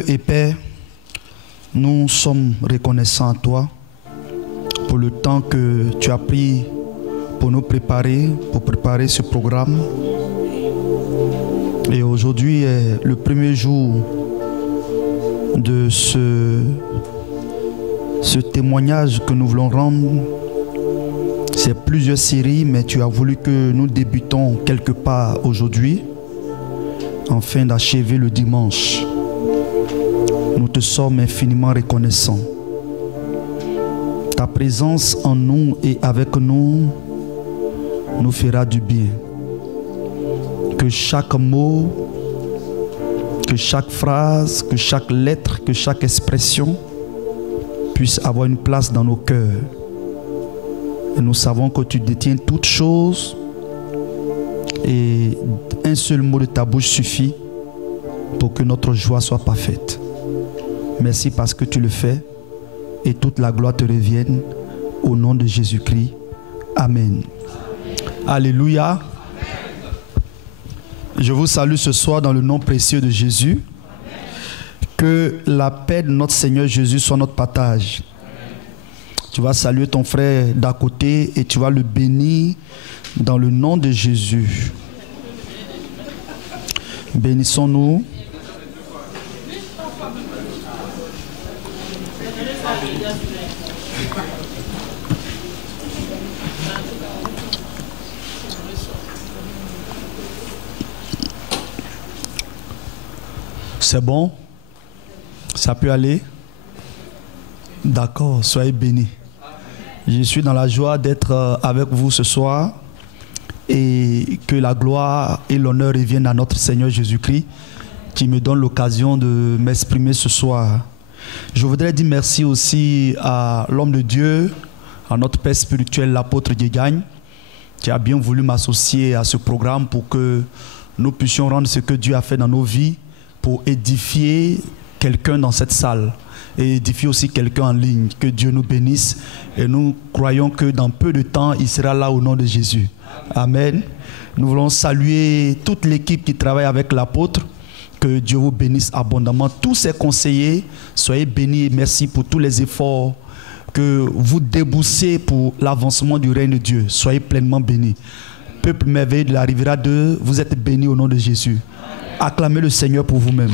Dieu et Père, nous sommes reconnaissants à toi pour le temps que tu as pris pour nous préparer, pour préparer ce programme. Et aujourd'hui est le premier jour de ce témoignage que nous voulons rendre. C'est plusieurs séries, mais tu as voulu que nous débutons quelque part aujourd'hui, afin d'achever le dimanche. Nous te sommes infiniment reconnaissants. Ta présence en nous et avec nous nous fera du bien. Que chaque mot, que chaque phrase, que chaque lettre, que chaque expression puisse avoir une place dans nos cœurs. Et nous savons que tu détiens toutes choses et un seul mot de ta bouche suffit pour que notre joie soit parfaite. Merci parce que tu le fais et toute la gloire te revienne au nom de Jésus-Christ. Amen. Alléluia. Je vous salue ce soir dans le nom précieux de Jésus. Que la paix de notre Seigneur Jésus soit notre partage. Tu vas saluer ton frère d'à côté et tu vas le bénir dans le nom de Jésus. Bénissons-nous. C'est bon? Ça peut aller? D'accord, soyez bénis. Je suis dans la joie d'être avec vous ce soir et que la gloire et l'honneur reviennent à notre Seigneur Jésus-Christ qui me donne l'occasion de m'exprimer ce soir. Je voudrais dire merci aussi à l'homme de Dieu, à notre père spirituel, l'apôtre Diegagne, qui a bien voulu m'associer à ce programme pour que nous puissions rendre ce que Dieu a fait dans nos vies pour édifier quelqu'un dans cette salle et édifier aussi quelqu'un en ligne. Que Dieu nous bénisse et nous croyons que dans peu de temps, il sera là au nom de Jésus. Amen. Nous voulons saluer toute l'équipe qui travaille avec l'apôtre. Que Dieu vous bénisse abondamment. Tous ses conseillers, soyez bénis et merci pour tous les efforts que vous déboussez pour l'avancement du règne de Dieu. Soyez pleinement bénis. Peuple merveilleux de la Riviera 2, vous êtes bénis au nom de Jésus. Acclamez le Seigneur pour vous-même.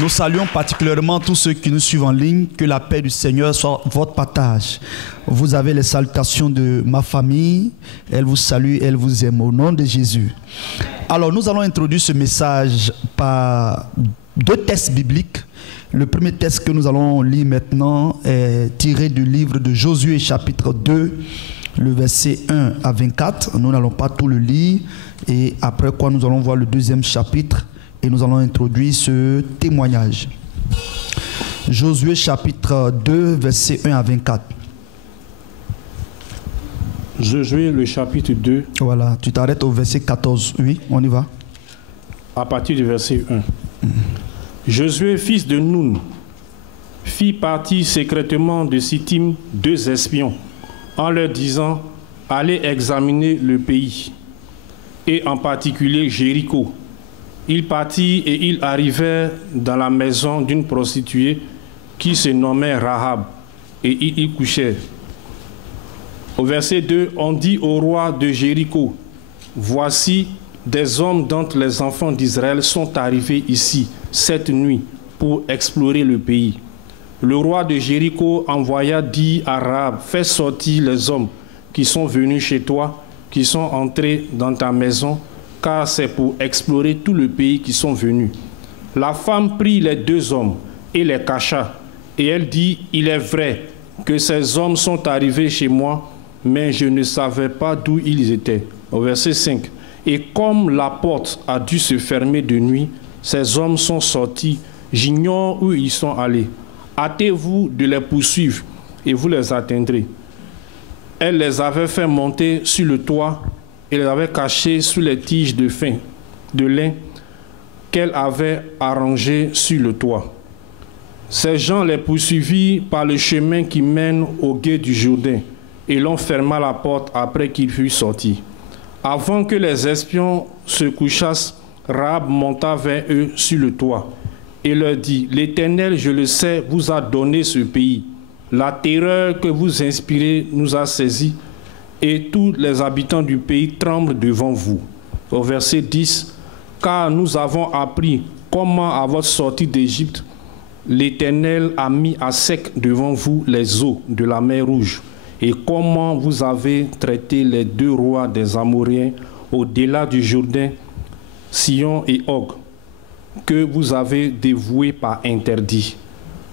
Nous saluons particulièrement tous ceux qui nous suivent en ligne. Que la paix du Seigneur soit votre partage. Vous avez les salutations de ma famille. Elle vous salue, elle vous aime au nom de Jésus. Alors nous allons introduire ce message par deux textes bibliques. Le premier texte que nous allons lire maintenant est tiré du livre de Josué chapitre 2, le verset 1 à 24. Nous n'allons pas tout le lire et après quoi nous allons voir le deuxième chapitre. Et nous allons introduire ce témoignage. Josué chapitre 2, versets 1 à 24. Josué le chapitre 2. Voilà, tu t'arrêtes au verset 14. Oui, on y va. À partir du verset 1. Josué, fils de Nun, fit partir secrètement de Sittim 2 espions, en leur disant, allez examiner le pays, et en particulier Jéricho. Ils partirent et ils arrivèrent dans la maison d'une prostituée qui se nommait Rahab, et ils y couchèrent. Au verset 2, on dit au roi de Jéricho, voici des hommes d'entre les enfants d'Israël sont arrivés ici cette nuit pour explorer le pays. Le roi de Jéricho envoya dire à Rahab, fais sortir les hommes qui sont venus chez toi, qui sont entrés dans ta maison, car c'est pour explorer tout le pays qui sont venus. La femme prit les 2 hommes et les cacha, et elle dit, il est vrai que ces hommes sont arrivés chez moi, mais je ne savais pas d'où ils étaient. Au verset 5, et comme la porte a dû se fermer de nuit, ces hommes sont sortis, j'ignore où ils sont allés. Hâtez-vous de les poursuivre, et vous les atteindrez. Elle les avait fait monter sur le toit, et les avait cachés sous les tiges de lin qu'elle avait arrangées sur le toit. Ces gens les poursuivirent par le chemin qui mène au gué du Jourdain, et l'on ferma la porte après qu'il fut sorti. Avant que les espions se couchassent, Rahab monta vers eux sur le toit et leur dit, « L'Éternel, je le sais, vous a donné ce pays. La terreur que vous inspirez nous a saisis et tous les habitants du pays tremblent devant vous. » Au verset 10, « Car nous avons appris comment à votre sortie d'Égypte, l'Éternel a mis à sec devant vous les eaux de la mer Rouge, et comment vous avez traité les 2 rois des Amoréens au-delà du Jourdain, Sihon et Og, que vous avez dévoués par interdit.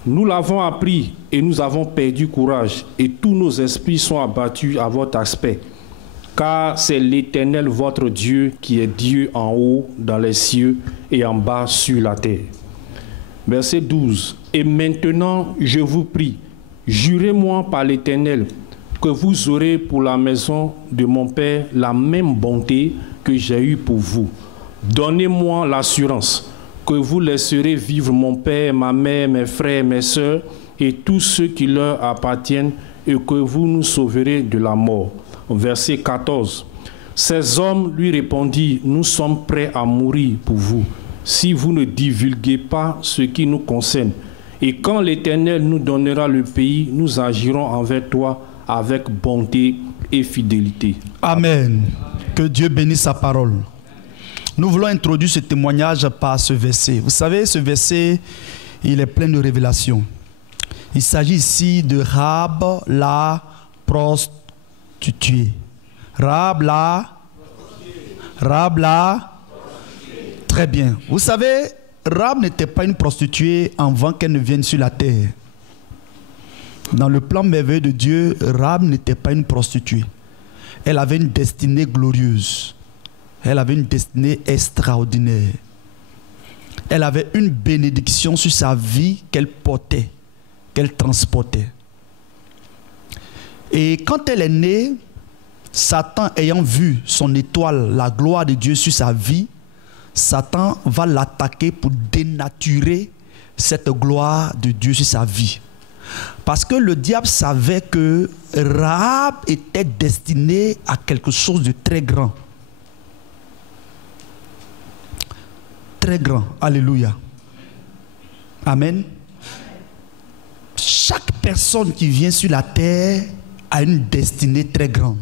Nous l'avons appris et nous avons perdu courage, et tous nos esprits sont abattus à votre aspect, car c'est l'Éternel votre Dieu qui est Dieu en haut dans les cieux et en bas sur la terre. Verset 12. Et maintenant, je vous prie, jurez-moi par l'Éternel que vous aurez pour la maison de mon Père la même bonté que j'ai eue pour vous. Donnez-moi l'assurance que vous laisserez vivre mon père, ma mère, mes frères, mes sœurs et tous ceux qui leur appartiennent, et que vous nous sauverez de la mort. Verset 14. Ces hommes lui répondirent, nous sommes prêts à mourir pour vous, si vous ne divulguez pas ce qui nous concerne. Et quand l'Éternel nous donnera le pays, nous agirons envers toi avec bonté et fidélité. Amen. Que Dieu bénisse sa parole. Nous voulons introduire ce témoignage par ce verset. Vous savez, ce verset, il est plein de révélations. Il s'agit ici de Rahab la prostituée. Rahab la. Très bien. Vous savez, Rahab n'était pas une prostituée avant qu'elle ne vienne sur la terre. Dans le plan merveilleux de Dieu, Rahab n'était pas une prostituée. Elle avait une destinée glorieuse. Elle avait une destinée extraordinaire. Elle avait une bénédiction sur sa vie qu'elle portait, qu'elle transportait. Et quand elle est née, Satan ayant vu son étoile, la gloire de Dieu sur sa vie, Satan va l'attaquer pour dénaturer cette gloire de Dieu sur sa vie. Parce que le diable savait que Rahab était destinée à quelque chose de très grand. Très grand. Alléluia. Amen. Chaque personne qui vient sur la terre a une destinée très grande.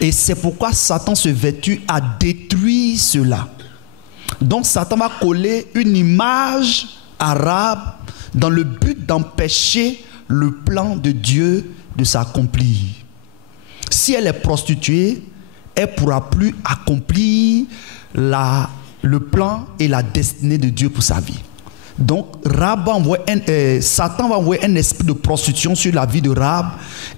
Et c'est pourquoi Satan se vertue à détruire cela. Donc Satan va coller une image à Rahab dans le but d'empêcher le plan de Dieu de s'accomplir. Si elle est prostituée, elle ne pourra plus accomplir le plan et la destinée de Dieu pour sa vie. Donc Satan va envoyer un esprit de prostitution sur la vie de Rahab,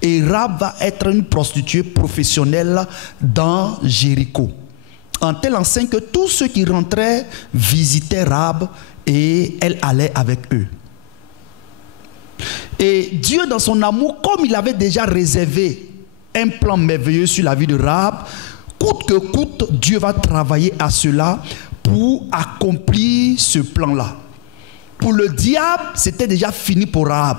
et Rahab va être une prostituée professionnelle dans Jéricho. En telle enseigne que tous ceux qui rentraient visitaient Rahab et elle allait avec eux. Et Dieu, dans son amour, comme il avait déjà réservé un plan merveilleux sur la vie de Rahab, coûte que coûte, Dieu va travailler à cela pour accomplir ce plan-là. Pour le diable, c'était déjà fini pour Rahab.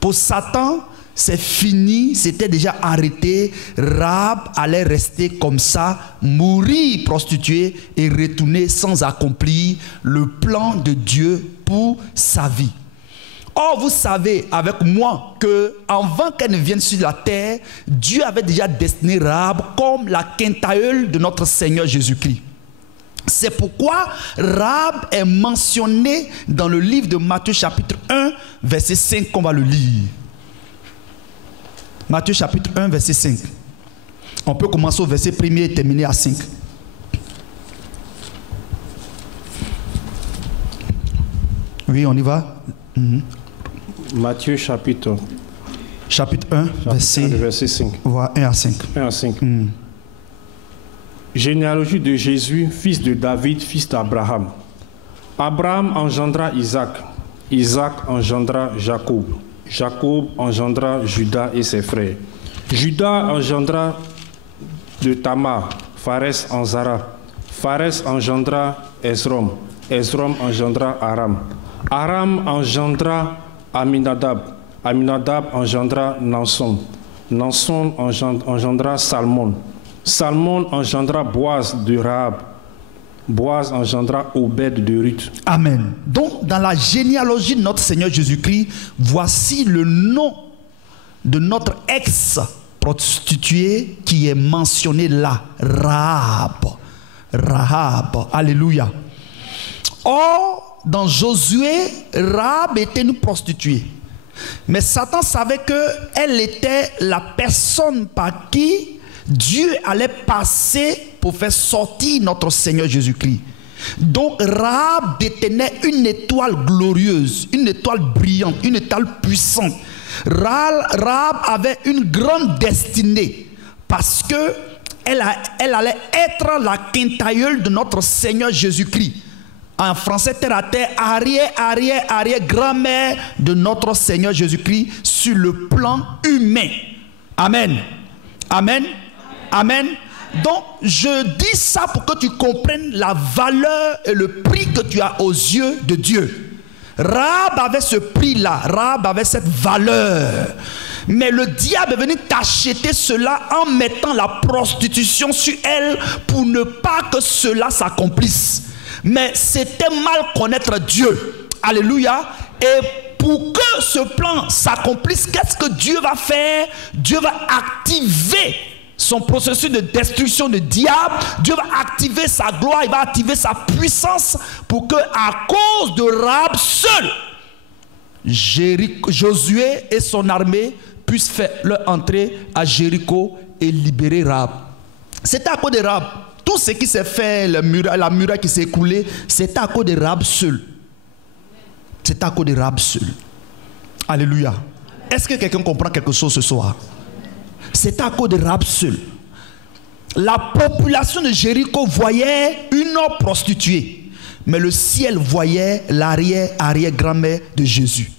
Pour Satan, c'est fini, c'était déjà arrêté. Rahab allait rester comme ça, mourir prostituée et retourner sans accomplir le plan de Dieu pour sa vie. Or, vous savez avec moi que avant qu'elle ne vienne sur la terre, Dieu avait déjà destiné Rahab comme la quintailleule de notre Seigneur Jésus-Christ. C'est pourquoi Rahab est mentionné dans le livre de Matthieu chapitre 1, verset 5, qu'on va le lire. Matthieu chapitre 1, verset 5. On peut commencer au verset 1er et terminer à 5. Oui, on y va. Matthieu chapitre 1, verset 5. Voilà, 1 à 5. 1 à 5. Généalogie de Jésus, fils de David, fils d'Abraham. Abraham engendra Isaac. Isaac engendra Jacob. Jacob engendra Judas et ses frères. Judas engendra de Tamar, Pharès en Zara. Pharès engendra Esrom. Esrom engendra Aram. Aram engendra Aminadab. Aminadab engendra Naasson. Naasson engendra Salmon. Salmon engendra Boaz de Rahab. Boaz engendra Obed de Ruth. Amen. Donc, dans la généalogie de notre Seigneur Jésus-Christ, voici le nom de notre ex-prostituée qui est mentionné là. Rahab. Rahab. Alléluia. Or, dans Josué, Rahab était une prostituée. Mais Satan savait qu'elle était la personne par qui Dieu allait passer pour faire sortir notre Seigneur Jésus-Christ. Donc Rahab détenait une étoile glorieuse, une étoile brillante, une étoile puissante. Rahab avait une grande destinée parce que elle allait être la quintailleule de notre Seigneur Jésus-Christ. En français, terre à terre, arrière-grand-mère de notre Seigneur Jésus-Christ sur le plan humain. Amen. Amen. Amen. Donc, je dis ça pour que tu comprennes la valeur et le prix que tu as aux yeux de Dieu. Rahab avait ce prix-là. Rahab avait cette valeur. Mais le diable est venu t'acheter cela en mettant la prostitution sur elle pour ne pas que cela s'accomplisse. Mais c'était mal connaître Dieu. Alléluia. Et pour que ce plan s'accomplisse, qu'est-ce que Dieu va faire? Dieu va activer son processus de destruction du diable. Dieu va activer sa gloire, il va activer sa puissance pour que, à cause de Rahab seul, Josué et son armée puissent faire leur entrée à Jéricho et libérer Rahab. C'était à cause de Rahab. Tout ce qui s'est fait, la muraille qui s'est écoulée, c'était à cause de Rahab seul. C'était à cause de Rahab seul. Alléluia. Est-ce que quelqu'un comprend quelque chose ce soir? C'était à cause de Rahab seul. La population de Jéricho voyait une prostituée, mais le ciel voyait l'arrière-grand-mère de Jésus.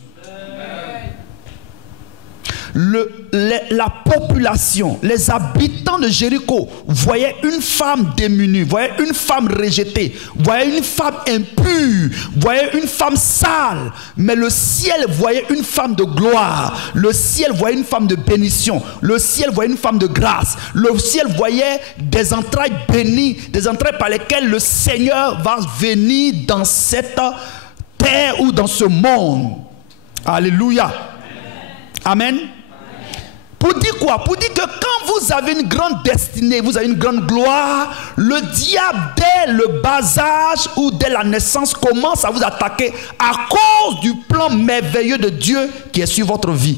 La population, les habitants de Jéricho voyaient une femme démunie, voyaient une femme rejetée, voyaient une femme impure, voyaient une femme sale. Mais le ciel voyait une femme de gloire, le ciel voyait une femme de bénédiction, le ciel voyait une femme de grâce, le ciel voyait des entrailles bénies, des entrailles par lesquelles le Seigneur va venir dans cette terre ou dans ce monde. Alléluia. Amen. Pour dire quoi? Pour dire que quand vous avez une grande destinée, vous avez une grande gloire, le diable dès le bas âge ou dès la naissance commence à vous attaquer à cause du plan merveilleux de Dieu qui est sur votre vie.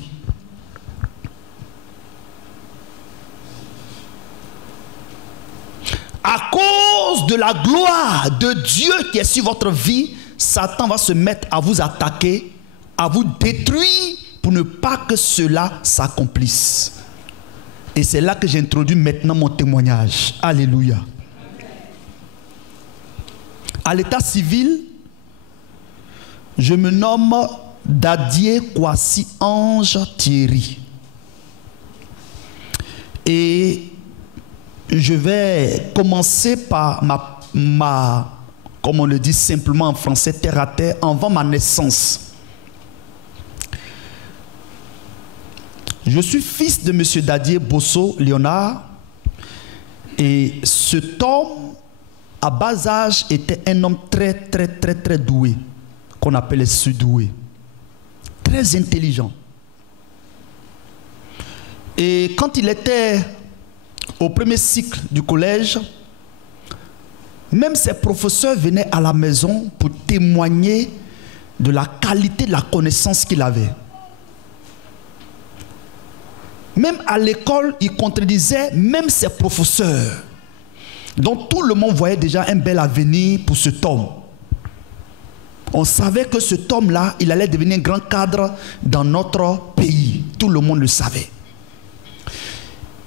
À cause de la gloire de Dieu qui est sur votre vie, Satan va se mettre à vous attaquer, à vous détruire, pour ne pas que cela s'accomplisse. Et c'est là que j'introduis maintenant mon témoignage. Alléluia. À l'état civil, je me nomme Dadier Kwasi Ange Thierry. Et je vais commencer par comme on le dit simplement en français, terre à terre, avant ma naissance. Je suis fils de M. Dadier Bosso Léonard et cet homme, à bas âge, était un homme très doué, qu'on appelle surdoué, très intelligent. Et quand il était au premier cycle du collège, même ses professeurs venaient à la maison pour témoigner de la qualité de la connaissance qu'il avait. Même à l'école, il contredisait même ses professeurs. Donc tout le monde voyait déjà un bel avenir pour cet homme. On savait que cet homme-là, il allait devenir un grand cadre dans notre pays. Tout le monde le savait.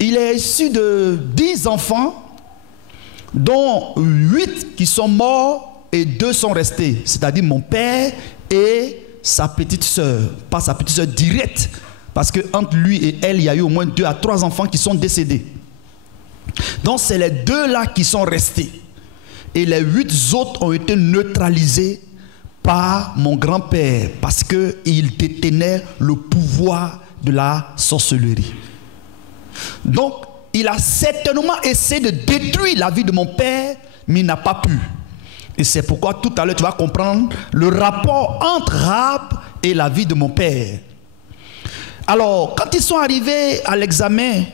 Il est issu de 10 enfants, dont 8 qui sont morts et 2 sont restés. C'est-à-dire mon père et sa petite sœur. Pas sa petite sœur directe. Parce qu'entre lui et elle, il y a eu au moins 2 à 3 enfants qui sont décédés. Donc c'est les 2 là qui sont restés. Et les 8 autres ont été neutralisés par mon grand-père. Parce qu'il détenait le pouvoir de la sorcellerie. Donc, il a certainement essayé de détruire la vie de mon père, mais il n'a pas pu. Et c'est pourquoi tout à l'heure, tu vas comprendre le rapport entre Rahab et la vie de mon père. Alors, quand ils sont arrivés à l'examen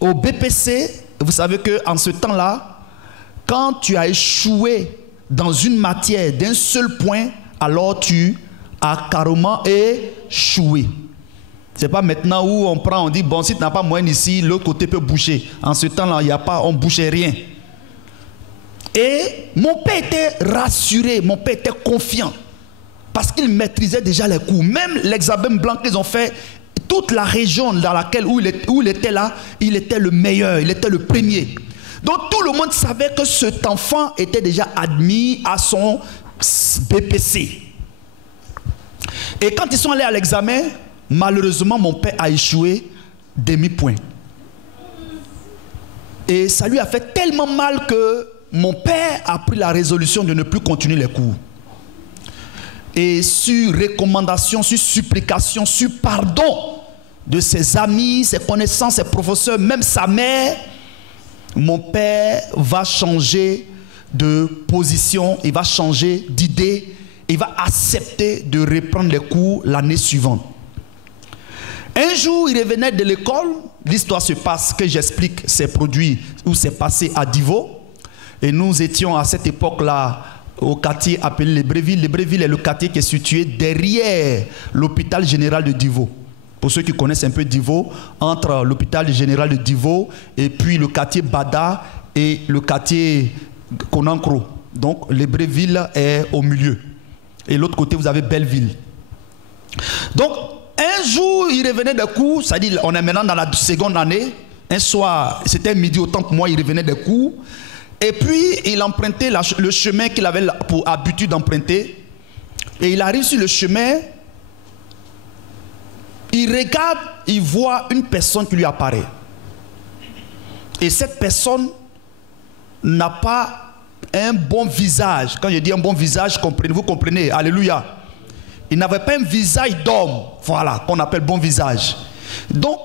au BPC, vous savez qu'en ce temps-là, quand tu as échoué dans une matière d'un seul point, alors tu as carrément échoué. Ce n'est pas maintenant où on dit, bon, si tu n'as pas moyen ici, l'autre côté peut boucher. En ce temps-là, il n'y a pas, on ne bouchait rien. Et mon père était rassuré, mon père était confiant. Parce qu'il maîtrisait déjà les coups. Même l'examen blanc qu'ils ont fait, toute la région dans laquelle où il était là, il était le meilleur, il était le premier. Donc tout le monde savait que cet enfant était déjà admis à son BPC. Et quand ils sont allés à l'examen, malheureusement, mon père a échoué demi-point. Et ça lui a fait tellement mal que mon père a pris la résolution de ne plus continuer les cours. Et sur recommandation, sur supplication, sur pardon de ses amis, ses connaissances, ses professeurs, même sa mère, mon père va changer de position, il va changer d'idée, il va accepter de reprendre les cours l'année suivante. Un jour, il revenait de l'école, l'histoire se passe, que j'explique, c'est produit ou c'est passé à Divo. Et nous étions à cette époque-là au quartier appelé Lebréville. Lebréville est le quartier qui est situé derrière l'hôpital général de Divo. Pour ceux qui connaissent un peu Divo, entre l'hôpital général de Divo et puis le quartier Bada et le quartier Konankro. Donc Lebréville est au milieu. Et l'autre côté, vous avez Belleville. Donc, un jour, il revenait des cours, c'est-à-dire on est maintenant dans la seconde année. Un soir, c'était midi autant que moi, il revenait des cours. Et puis, il empruntait le chemin qu'il avait pour habitude d'emprunter. Et il arrive sur le chemin. Il regarde, il voit une personne qui lui apparaît. Et cette personne n'a pas un bon visage. Quand je dis un bon visage, vous comprenez, alléluia. Il n'avait pas un visage d'homme, voilà, qu'on appelle bon visage. Donc,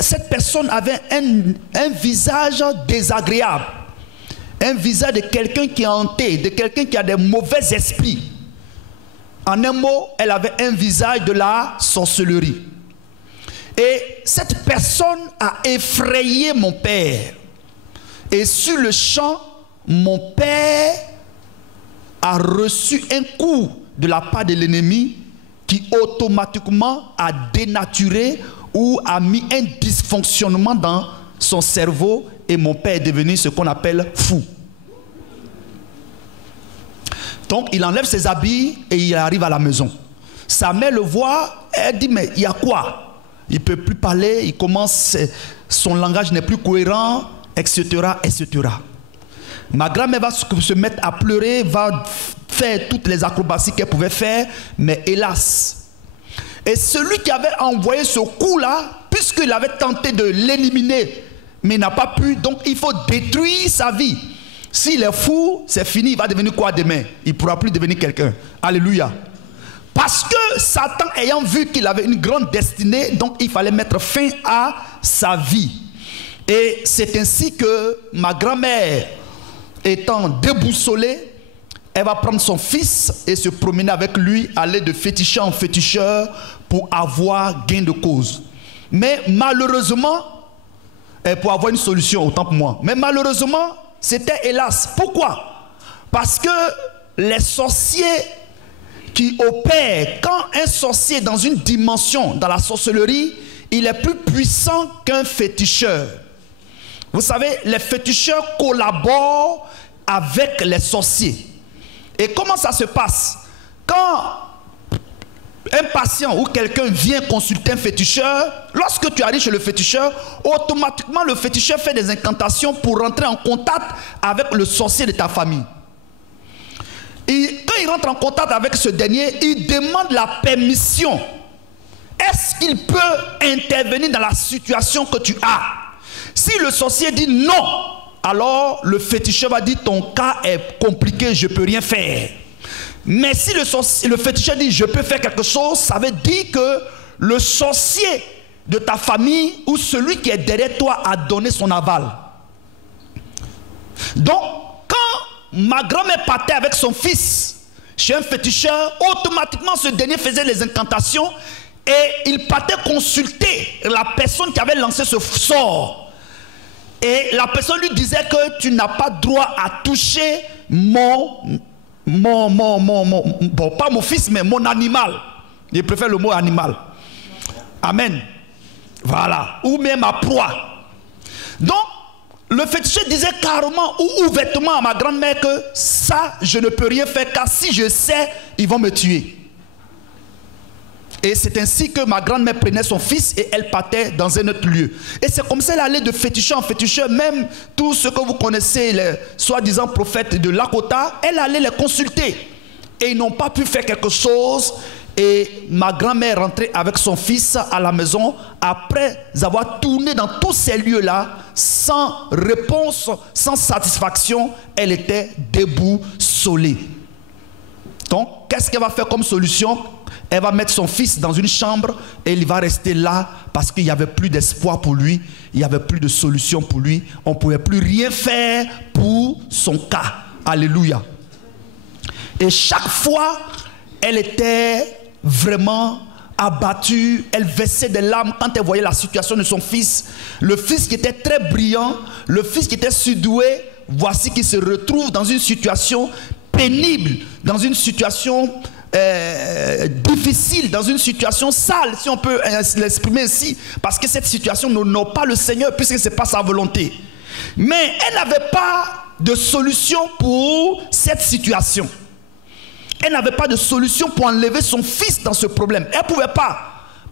cette personne avait un visage désagréable. Un visage de quelqu'un qui est hanté, de quelqu'un qui a des mauvais esprits. En un mot, elle avait un visage de la sorcellerie. Et cette personne a effrayé mon père. Et sur le champ, mon père a reçu un coup de la part de l'ennemi qui automatiquement a dénaturé ou a mis un dysfonctionnement dans son cerveau et mon père est devenu ce qu'on appelle fou. Donc il enlève ses habits et il arrive à la maison. Sa mère le voit, elle dit mais il y a quoi? Il ne peut plus parler, il commence, son langage n'est plus cohérent, etc., etc. Ma grand-mère va se mettre à pleurer, va faire toutes les acrobaties qu'elle pouvait faire, mais hélas. Et celui qui avait envoyé ce coup-là, puisqu'il avait tenté de l'éliminer, mais il n'a pas pu, donc il faut détruire sa vie. S'il est fou, c'est fini, il va devenir quoi demain? Il ne pourra plus devenir quelqu'un. Alléluia. Parce que Satan ayant vu qu'il avait une grande destinée, donc il fallait mettre fin à sa vie. Et c'est ainsi que ma grand-mère, étant déboussolée, elle va prendre son fils et se promener avec lui, aller de féticheur en féticheur pour avoir gain de cause. Mais malheureusement, pour avoir une solution, autant pour moi, mais malheureusement, c'était hélas. Pourquoi? Parce que les sorciers qui opèrent, quand un sorcier est dans une dimension, dans la sorcellerie, il est plus puissant qu'un féticheur. Vous savez, les féticheurs collaborent avec les sorciers. Et comment ça se passe? Quand un patient ou quelqu'un vient consulter un féticheur, lorsque tu arrives chez le féticheur, automatiquement le féticheur fait des incantations pour rentrer en contact avec le sorcier de ta famille. Et quand il rentre en contact avec ce dernier, il demande la permission. Est-ce qu'il peut intervenir dans la situation que tu as? Si le sorcier dit non, alors le féticheur va dire ton cas est compliqué, je ne peux rien faire. Mais si le féticheur dit je peux faire quelque chose, ça veut dire que le sorcier de ta famille ou celui qui est derrière toi a donné son aval. Donc, quand ma grand-mère partait avec son fils chez un féticheur, automatiquement ce dernier faisait les incantations et il partait consulter la personne qui avait lancé ce sort. Et la personne lui disait que tu n'as pas droit à toucher bon, pas mon fils, mais mon animal. Je préfère le mot animal. Amen. Voilà. Ou même ma proie. Donc, le féticheur disait carrément ou ouvertement à ma grand-mère que ça, je ne peux rien faire car si je sais, ils vont me tuer. Et c'est ainsi que ma grand-mère prenait son fils et elle partait dans un autre lieu. Et c'est comme ça qu'elle allait de féticheur en féticheur. Même tous ceux que vous connaissez, les soi-disant prophètes de Lakota, elle allait les consulter. Et ils n'ont pas pu faire quelque chose. Et ma grand-mère rentrait avec son fils à la maison après avoir tourné dans tous ces lieux-là sans réponse, sans satisfaction. Elle était déboussolée. Donc, qu'est-ce qu'elle va faire comme solution? Elle va mettre son fils dans une chambre et il va rester là parce qu'il n'y avait plus d'espoir pour lui, il n'y avait plus de solution pour lui, on ne pouvait plus rien faire pour son cas. Alléluia. Et chaque fois, elle était vraiment abattue, elle versait des larmes quand elle voyait la situation de son fils. Le fils qui était très brillant, le fils qui était surdoué, voici qu'il se retrouve dans une situation pénible, dans une situation difficile, dans une situation sale, si on peut l'exprimer ainsi, parce que cette situation n'honore pas le Seigneur puisque ce n'est pas sa volonté. Mais elle n'avait pas de solution pour cette situation. Elle n'avait pas de solution pour enlever son fils dans ce problème. Elle ne pouvait pas,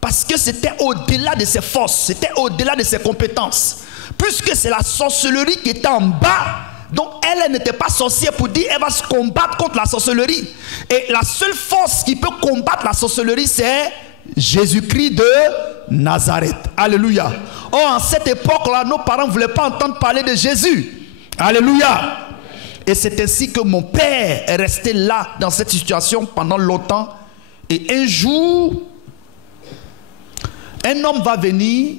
parce que c'était au-delà de ses forces, c'était au-delà de ses compétences. Puisque c'est la sorcellerie qui était en bas, donc elle n'était pas sorcière pour dire elle va se combattre contre la sorcellerie. Et la seule force qui peut combattre la sorcellerie, c'est Jésus-Christ de Nazareth. Alléluia. Or, en cette époque-là, nos parents ne voulaient pas entendre parler de Jésus. Alléluia. Et c'est ainsi que mon père est resté là, dans cette situation, pendant longtemps. Et un jour, un homme va venir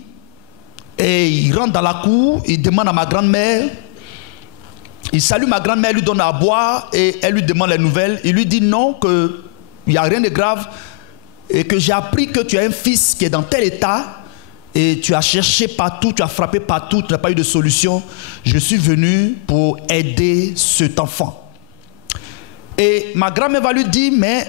et il rentre dans la cour, il demande à ma grand-mère, il salue ma grand-mère, lui donne à boire et elle lui demande les nouvelles. Il lui dit non, qu'il n'y a rien de grave et que j'ai appris que tu as un fils qui est dans tel état et tu as cherché partout, tu as frappé partout, tu n'as pas eu de solution. Je suis venu pour aider cet enfant. Et ma grand-mère va lui dire, mais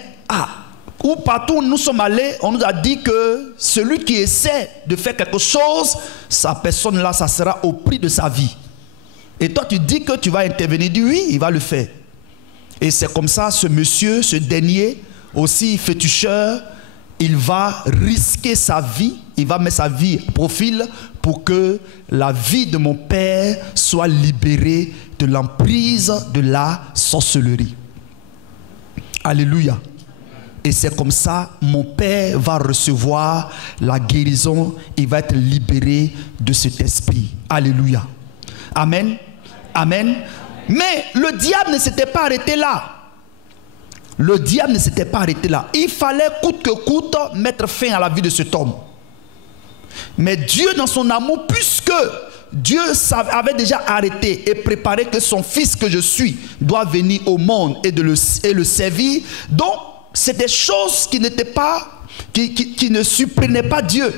où partout où nous sommes allés, on nous a dit que celui qui essaie de faire quelque chose, sa personne là, ça sera au prix de sa vie. Et toi tu dis que tu vas intervenir, dis oui, il va le faire. Et c'est comme ça, ce monsieur, ce dernier, aussi féticheur, il va risquer sa vie, il va mettre sa vie au profil pour que la vie de mon père soit libérée de l'emprise de la sorcellerie. Alléluia. Et c'est comme ça, mon père va recevoir la guérison, il va être libéré de cet esprit. Alléluia. Amen. Amen. Mais le diable ne s'était pas arrêté là. Le diable ne s'était pas arrêté là. Il fallait coûte que coûte mettre fin à la vie de cet homme. Mais Dieu dans son amour, puisque Dieu avait déjà arrêté et préparé que son fils que je suis doit venir au monde et le servir. Donc c'est des choses qui n'étaient pas, qui ne surprenaient pas Dieu.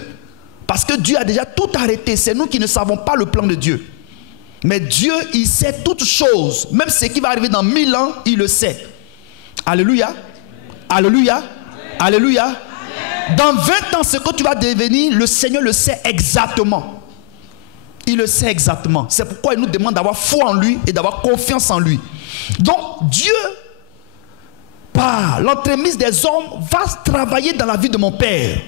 Parce que Dieu a déjà tout arrêté. C'est nous qui ne savons pas le plan de Dieu. Mais Dieu, il sait toutes choses. Même ce qui va arriver dans 1000 ans, il le sait. Alléluia. Alléluia. Alléluia. Dans 20 ans, ce que tu vas devenir, le Seigneur le sait exactement. Il le sait exactement. C'est pourquoi il nous demande d'avoir foi en lui et d'avoir confiance en lui. Donc, Dieu, par l'entremise des hommes, va travailler dans la vie de mon père.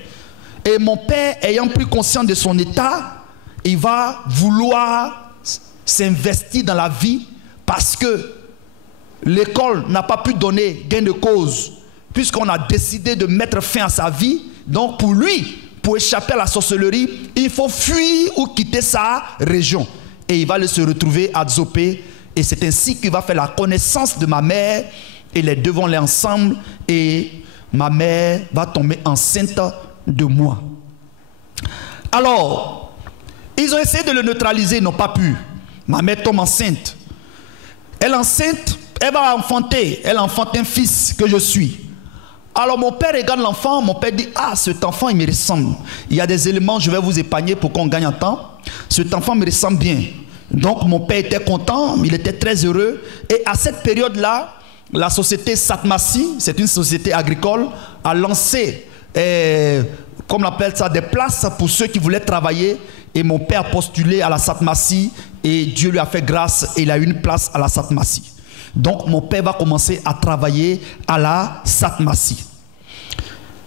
Et mon père, ayant pris conscience de son état, il va vouloir s'investir dans la vie parce que l'école n'a pas pu donner gain de cause puisqu'on a décidé de mettre fin à sa vie. Donc pour lui, pour échapper à la sorcellerie, il faut fuir ou quitter sa région. Et il va se retrouver à Dzopé. Et c'est ainsi qu'il va faire la connaissance de ma mère. Et les deux vont aller ensemble. Et ma mère va tomber enceinte de moi. Alors, ils ont essayé de le neutraliser, ils n'ont pas pu. Ma mère tombe enceinte. Elle est enceinte, elle va enfanter. Elle enfante un fils que je suis. Alors mon père regarde l'enfant, mon père dit, ah, cet enfant il me ressemble. Il y a des éléments, je vais vous épargner pour qu'on gagne en temps. Cet enfant me ressemble bien. Donc mon père était content, il était très heureux. Et à cette période-là, la société Satmassi, c'est une société agricole, a lancé, comme on appelle ça, des places pour ceux qui voulaient travailler. Et mon père a postulé à la Satmassi et Dieu lui a fait grâce et il a eu une place à la Satmassi. Donc mon père va commencer à travailler à la Satmassi.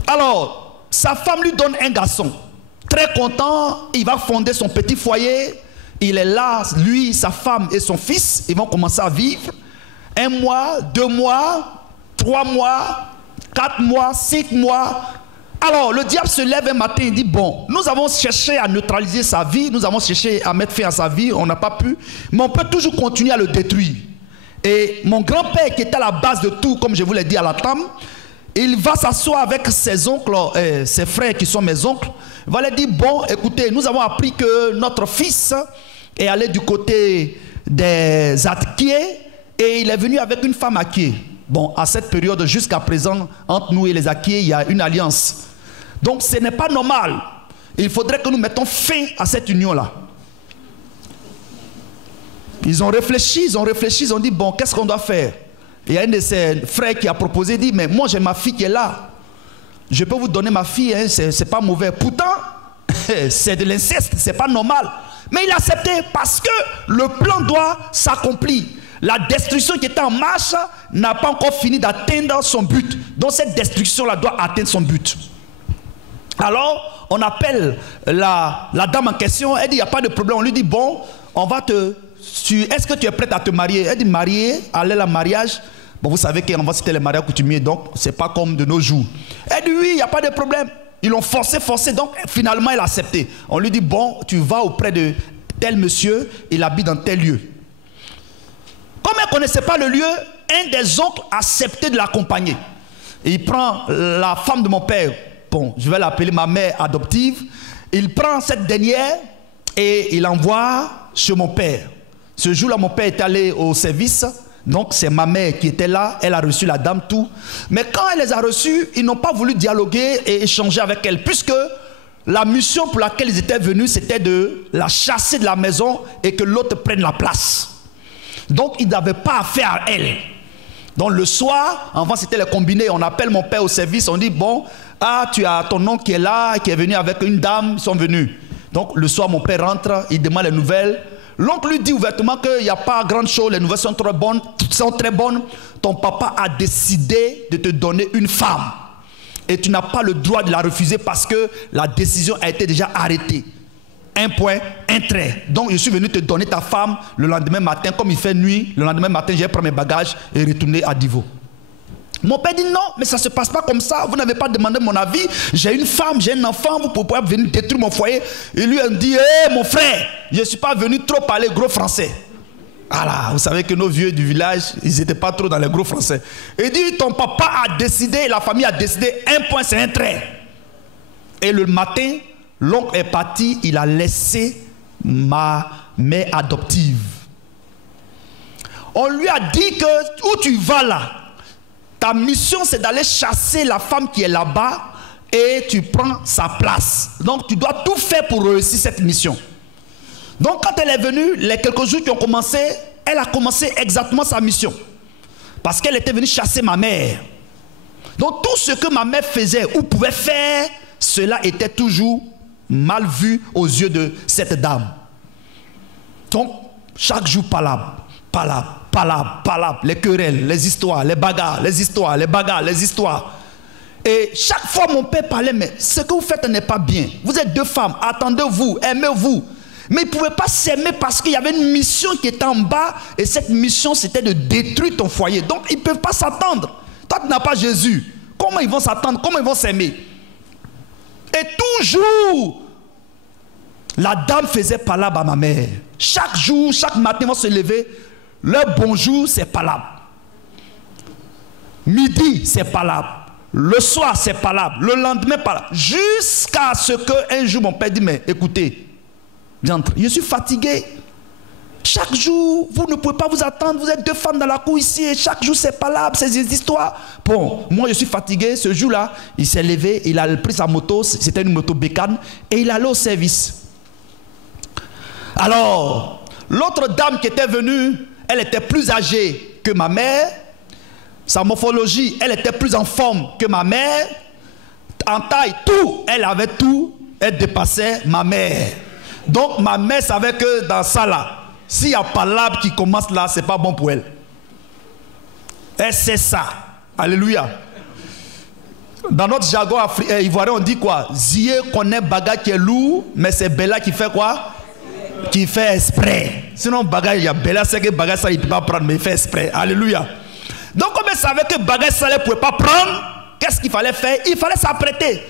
Alors, sa femme lui donne un garçon. Très content, il va fonder son petit foyer. Il est là, lui, sa femme et son fils, ils vont commencer à vivre. 1 mois, 2 mois, 3 mois, 4 mois, 5 mois. Alors, le diable se lève un matin et dit, bon, nous avons cherché à neutraliser sa vie, nous avons cherché à mettre fin à sa vie, on n'a pas pu, mais on peut toujours continuer à le détruire. Et mon grand-père, qui était à la base de tout, comme je vous l'ai dit à la table, il va s'asseoir avec ses oncles, ses frères qui sont mes oncles. Il va leur dire, bon, écoutez, nous avons appris que notre fils est allé du côté des Akiés et il est venu avec une femme Akié. Bon, à cette période, jusqu'à présent, entre nous et les Akiés, il y a une alliance. Donc, ce n'est pas normal. Il faudrait que nous mettons fin à cette union-là. Ils ont réfléchi, ils ont dit, bon, qu'est-ce qu'on doit faire? Il y a un de ses frères qui a proposé, dit, mais moi j'ai ma fille qui est là. Je peux vous donner ma fille, hein, c'est pas mauvais. Pourtant, c'est de l'inceste, c'est pas normal. Mais il a accepté parce que le plan doit s'accomplir. La destruction qui était en marche n'a pas encore fini d'atteindre son but. Donc cette destruction-là doit atteindre son but. Alors, on appelle la dame en question, elle dit, il n'y a pas de problème. On lui dit, bon, on va te... Est-ce que tu es prête à te marier? Elle dit, marier, aller à mariage. Bon, vous savez qu'en va c'était les mariages coutumiers, donc c'est pas comme de nos jours. Elle dit, oui, il n'y a pas de problème. Ils l'ont forcé, donc finalement elle a accepté. On lui dit, bon, tu vas auprès de tel monsieur, il habite dans tel lieu. Comme elle ne connaissait pas le lieu, un des oncles a accepté de l'accompagner. Il prend la femme de mon père, bon, je vais l'appeler ma mère adoptive, il prend cette dernière et il l'envoie chez mon père. Ce jour-là, mon père est allé au service, donc c'est ma mère qui était là, elle a reçu la dame, tout. Mais quand elle les a reçus, ils n'ont pas voulu dialoguer et échanger avec elle, puisque la mission pour laquelle ils étaient venus, c'était de la chasser de la maison et que l'autre prenne la place. Donc, ils n'avaient pas affaire à elle. Donc, le soir, avant c'était le combiné, on appelle mon père au service, on dit, bon, ah, tu as ton oncle qui est là, qui est venu avec une dame, ils sont venus. Donc, le soir, mon père rentre, il demande les nouvelles. L'oncle lui dit ouvertement qu'il n'y a pas grand chose, les nouvelles sont très bonnes, ton papa a décidé de te donner une femme. Et tu n'as pas le droit de la refuser parce que la décision a été déjà arrêtée. Un point, un trait. Donc je suis venu te donner ta femme le lendemain matin, comme il fait nuit, le lendemain matin j'ai pris mes bagages et retourné à Divo. Mon père dit non, mais ça ne se passe pas comme ça, vous n'avez pas demandé mon avis, j'ai une femme, j'ai un enfant, vous pouvez venir détruire mon foyer. Il lui a dit, hé mon frère, je ne suis pas venu trop parler gros français. Voilà, vous savez que nos vieux du village, ils n'étaient pas trop dans les gros français. Il dit, ton papa a décidé, la famille a décidé, un point c'est un trait. Et le matin, l'oncle est parti, il a laissé ma mère adoptive. On lui a dit que où tu vas là, ta mission c'est d'aller chasser la femme qui est là-bas et tu prends sa place. Donc tu dois tout faire pour réussir cette mission. Donc quand elle est venue, les quelques jours qui ont commencé, elle a commencé exactement sa mission. Parce qu'elle était venue chasser ma mère. Donc tout ce que ma mère faisait ou pouvait faire, cela était toujours mal vu aux yeux de cette dame. Donc chaque jour palabre, les querelles, les histoires, les bagarres, les histoires. Et chaque fois mon père parlait, mais ce que vous faites n'est pas bien. Vous êtes deux femmes, attendez-vous, aimez-vous. Mais ils ne pouvaient pas s'aimer parce qu'il y avait une mission qui était en bas et cette mission c'était de détruire ton foyer. Donc ils ne peuvent pas s'attendre. Toi tu n'as pas Jésus. Comment ils vont s'attendre? Comment ils vont s'aimer? Et toujours, la dame faisait palabre à ma mère. Chaque jour, chaque matin, ils vont se lever. Leur bonjour, c'est palabre. Midi, c'est palabre. Le soir, c'est palable. Le lendemain, palable. Jusqu'à ce qu'un jour, mon père dit, mais écoutez, je suis fatigué. Chaque jour, vous ne pouvez pas vous attendre. Vous êtes deux femmes dans la cour ici. Et chaque jour, c'est palable, c'est des histoires. Bon, moi, je suis fatigué. Ce jour-là, il s'est levé. Il a pris sa moto. C'était une moto bécane. Et il allait au service. Alors, l'autre dame qui était venue, elle était plus âgée que ma mère. Sa morphologie, elle était plus en forme que ma mère. En taille, tout. Elle avait tout. Elle dépassait ma mère. Donc, ma mère savait que dans ça, là, s'il y a palabre qui commence là, c'est pas bon pour elle. Elle sait ça. Alléluia. Dans notre jargon ivoirien, on dit quoi? Zié connaît baga qui est lourd, mais c'est Bella qui fait quoi? Qui fait exprès. Sinon, baga, il y a Bella, c'est que baga ça, il ne peut pas prendre, mais il fait exprès. Alléluia. Donc, comme elle savait que baga ça, elle ne pouvait pas prendre, qu'est-ce qu'il fallait faire? Il fallait s'apprêter.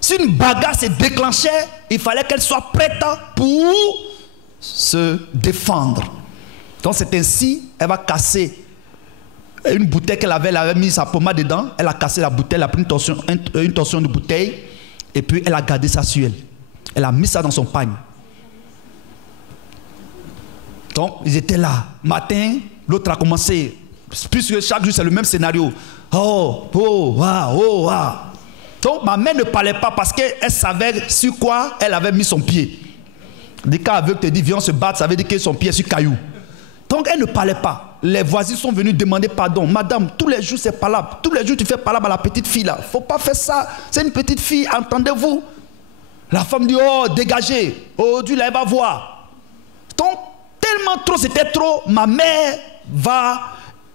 Si une bagarre se déclenchait, il fallait qu'elle soit prête pour se défendre. Donc c'est ainsi, elle va casser une bouteille qu'elle avait mis sa pommade dedans, elle a cassé la bouteille, elle a pris une torsion de bouteille, et puis elle a gardé ça sur elle. Elle a mis ça dans son pagne. Donc ils étaient là. Matin, l'autre a commencé, puisque chaque jour c'est le même scénario. Oh, oh, ah, oh, ah. Donc ma mère ne parlait pas parce qu'elle savait sur quoi elle avait mis son pied. Dès qu'un aveugle te dit viens se battre, ça veut dire que son pied est sur caillou. Donc elle ne parlait pas. Les voisins sont venus demander pardon. Madame, tous les jours c'est palabre. Tous les jours tu fais palabre à la petite fille là. Faut pas faire ça. C'est une petite fille, entendez-vous? La femme dit oh dégagez. Aujourd'hui là elle va voir. Donc tellement trop, c'était trop. Ma mère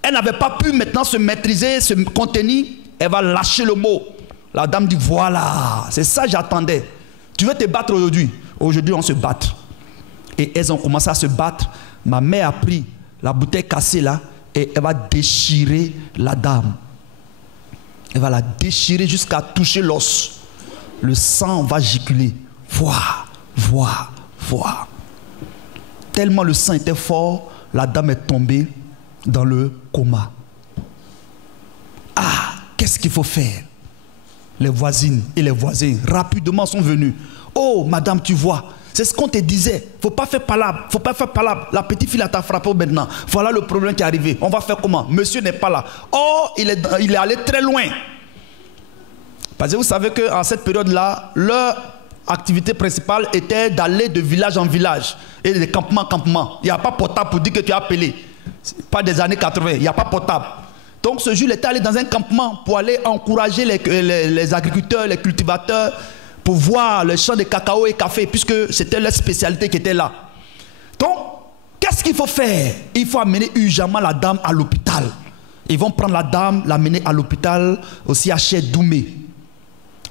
elle n'avait pas pu maintenant se maîtriser, se contenir. Elle va lâcher le mot. La dame dit voilà, c'est ça que j'attendais. Tu veux te battre aujourd'hui? Aujourd'hui on se bat. Et elles ont commencé à se battre. Ma mère a pris la bouteille cassée là et elle va déchirer la dame. Elle va la déchirer jusqu'à toucher l'os. Le sang va giculer. Voir. Tellement le sang était fort, la dame est tombée dans le coma. Ah, qu'est-ce qu'il faut faire? Les voisines et les voisins rapidement sont venus. Oh, madame, tu vois, c'est ce qu'on te disait. Faut pas faire palabre, faut pas faire palabre. La petite fille t'a frappé maintenant. Voilà le problème qui est arrivé. On va faire comment? Monsieur n'est pas là. Oh, il est allé très loin. Parce que vous savez qu'en cette période-là, leur activité principale était d'aller de village en village et de campement en campement. Il n'y a pas portable pour dire que tu as appelé. Pas des années 80, il n'y a pas portable. Donc ce jour, il était allé dans un campement pour aller encourager les agriculteurs, les cultivateurs, pour voir les champs de cacao et café, puisque c'était leur spécialité qui était là. Donc, qu'est-ce qu'il faut faire? Il faut amener urgemment la dame à l'hôpital. Ils vont prendre la dame, l'amener à l'hôpital, au CHR Doumé.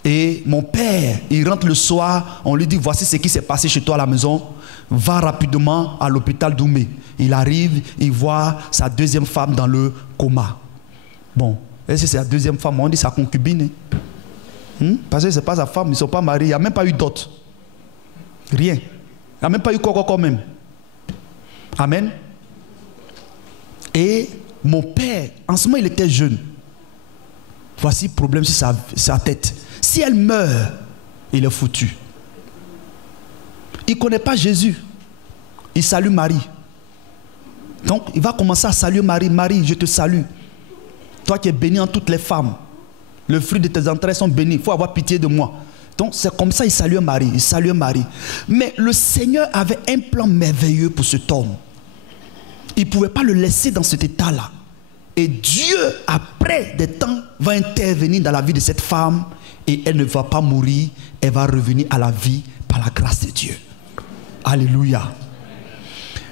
Et mon père, il rentre le soir, on lui dit, voici ce qui s'est passé chez toi à la maison. Va rapidement à l'hôpital Doumé. Il arrive, il voit sa deuxième femme dans le coma. Bon, est-ce que c'est la deuxième femme? On dit sa concubine. Parce que ce n'est pas sa femme, ils ne sont pas mariés. Il n'y a même pas eu dot. Rien. Il n'y a même pas eu quoi quand même. Amen. Et mon père, en ce moment, il était jeune. Voici le problème sur sa tête. Si elle meurt, il est foutu. Il ne connaît pas Jésus. Il salue Marie. Donc, il va commencer à saluer Marie. Marie, je te salue. Toi qui es bénie en toutes les femmes. Le fruit de tes entrailles sont bénis. Il faut avoir pitié de moi. Donc, c'est comme ça qu'il saluait Marie. Il saluait Marie. Mais le Seigneur avait un plan merveilleux pour cet homme. Il ne pouvait pas le laisser dans cet état-là. Et Dieu, après des temps, va intervenir dans la vie de cette femme. Et elle ne va pas mourir. Elle va revenir à la vie par la grâce de Dieu. Alléluia.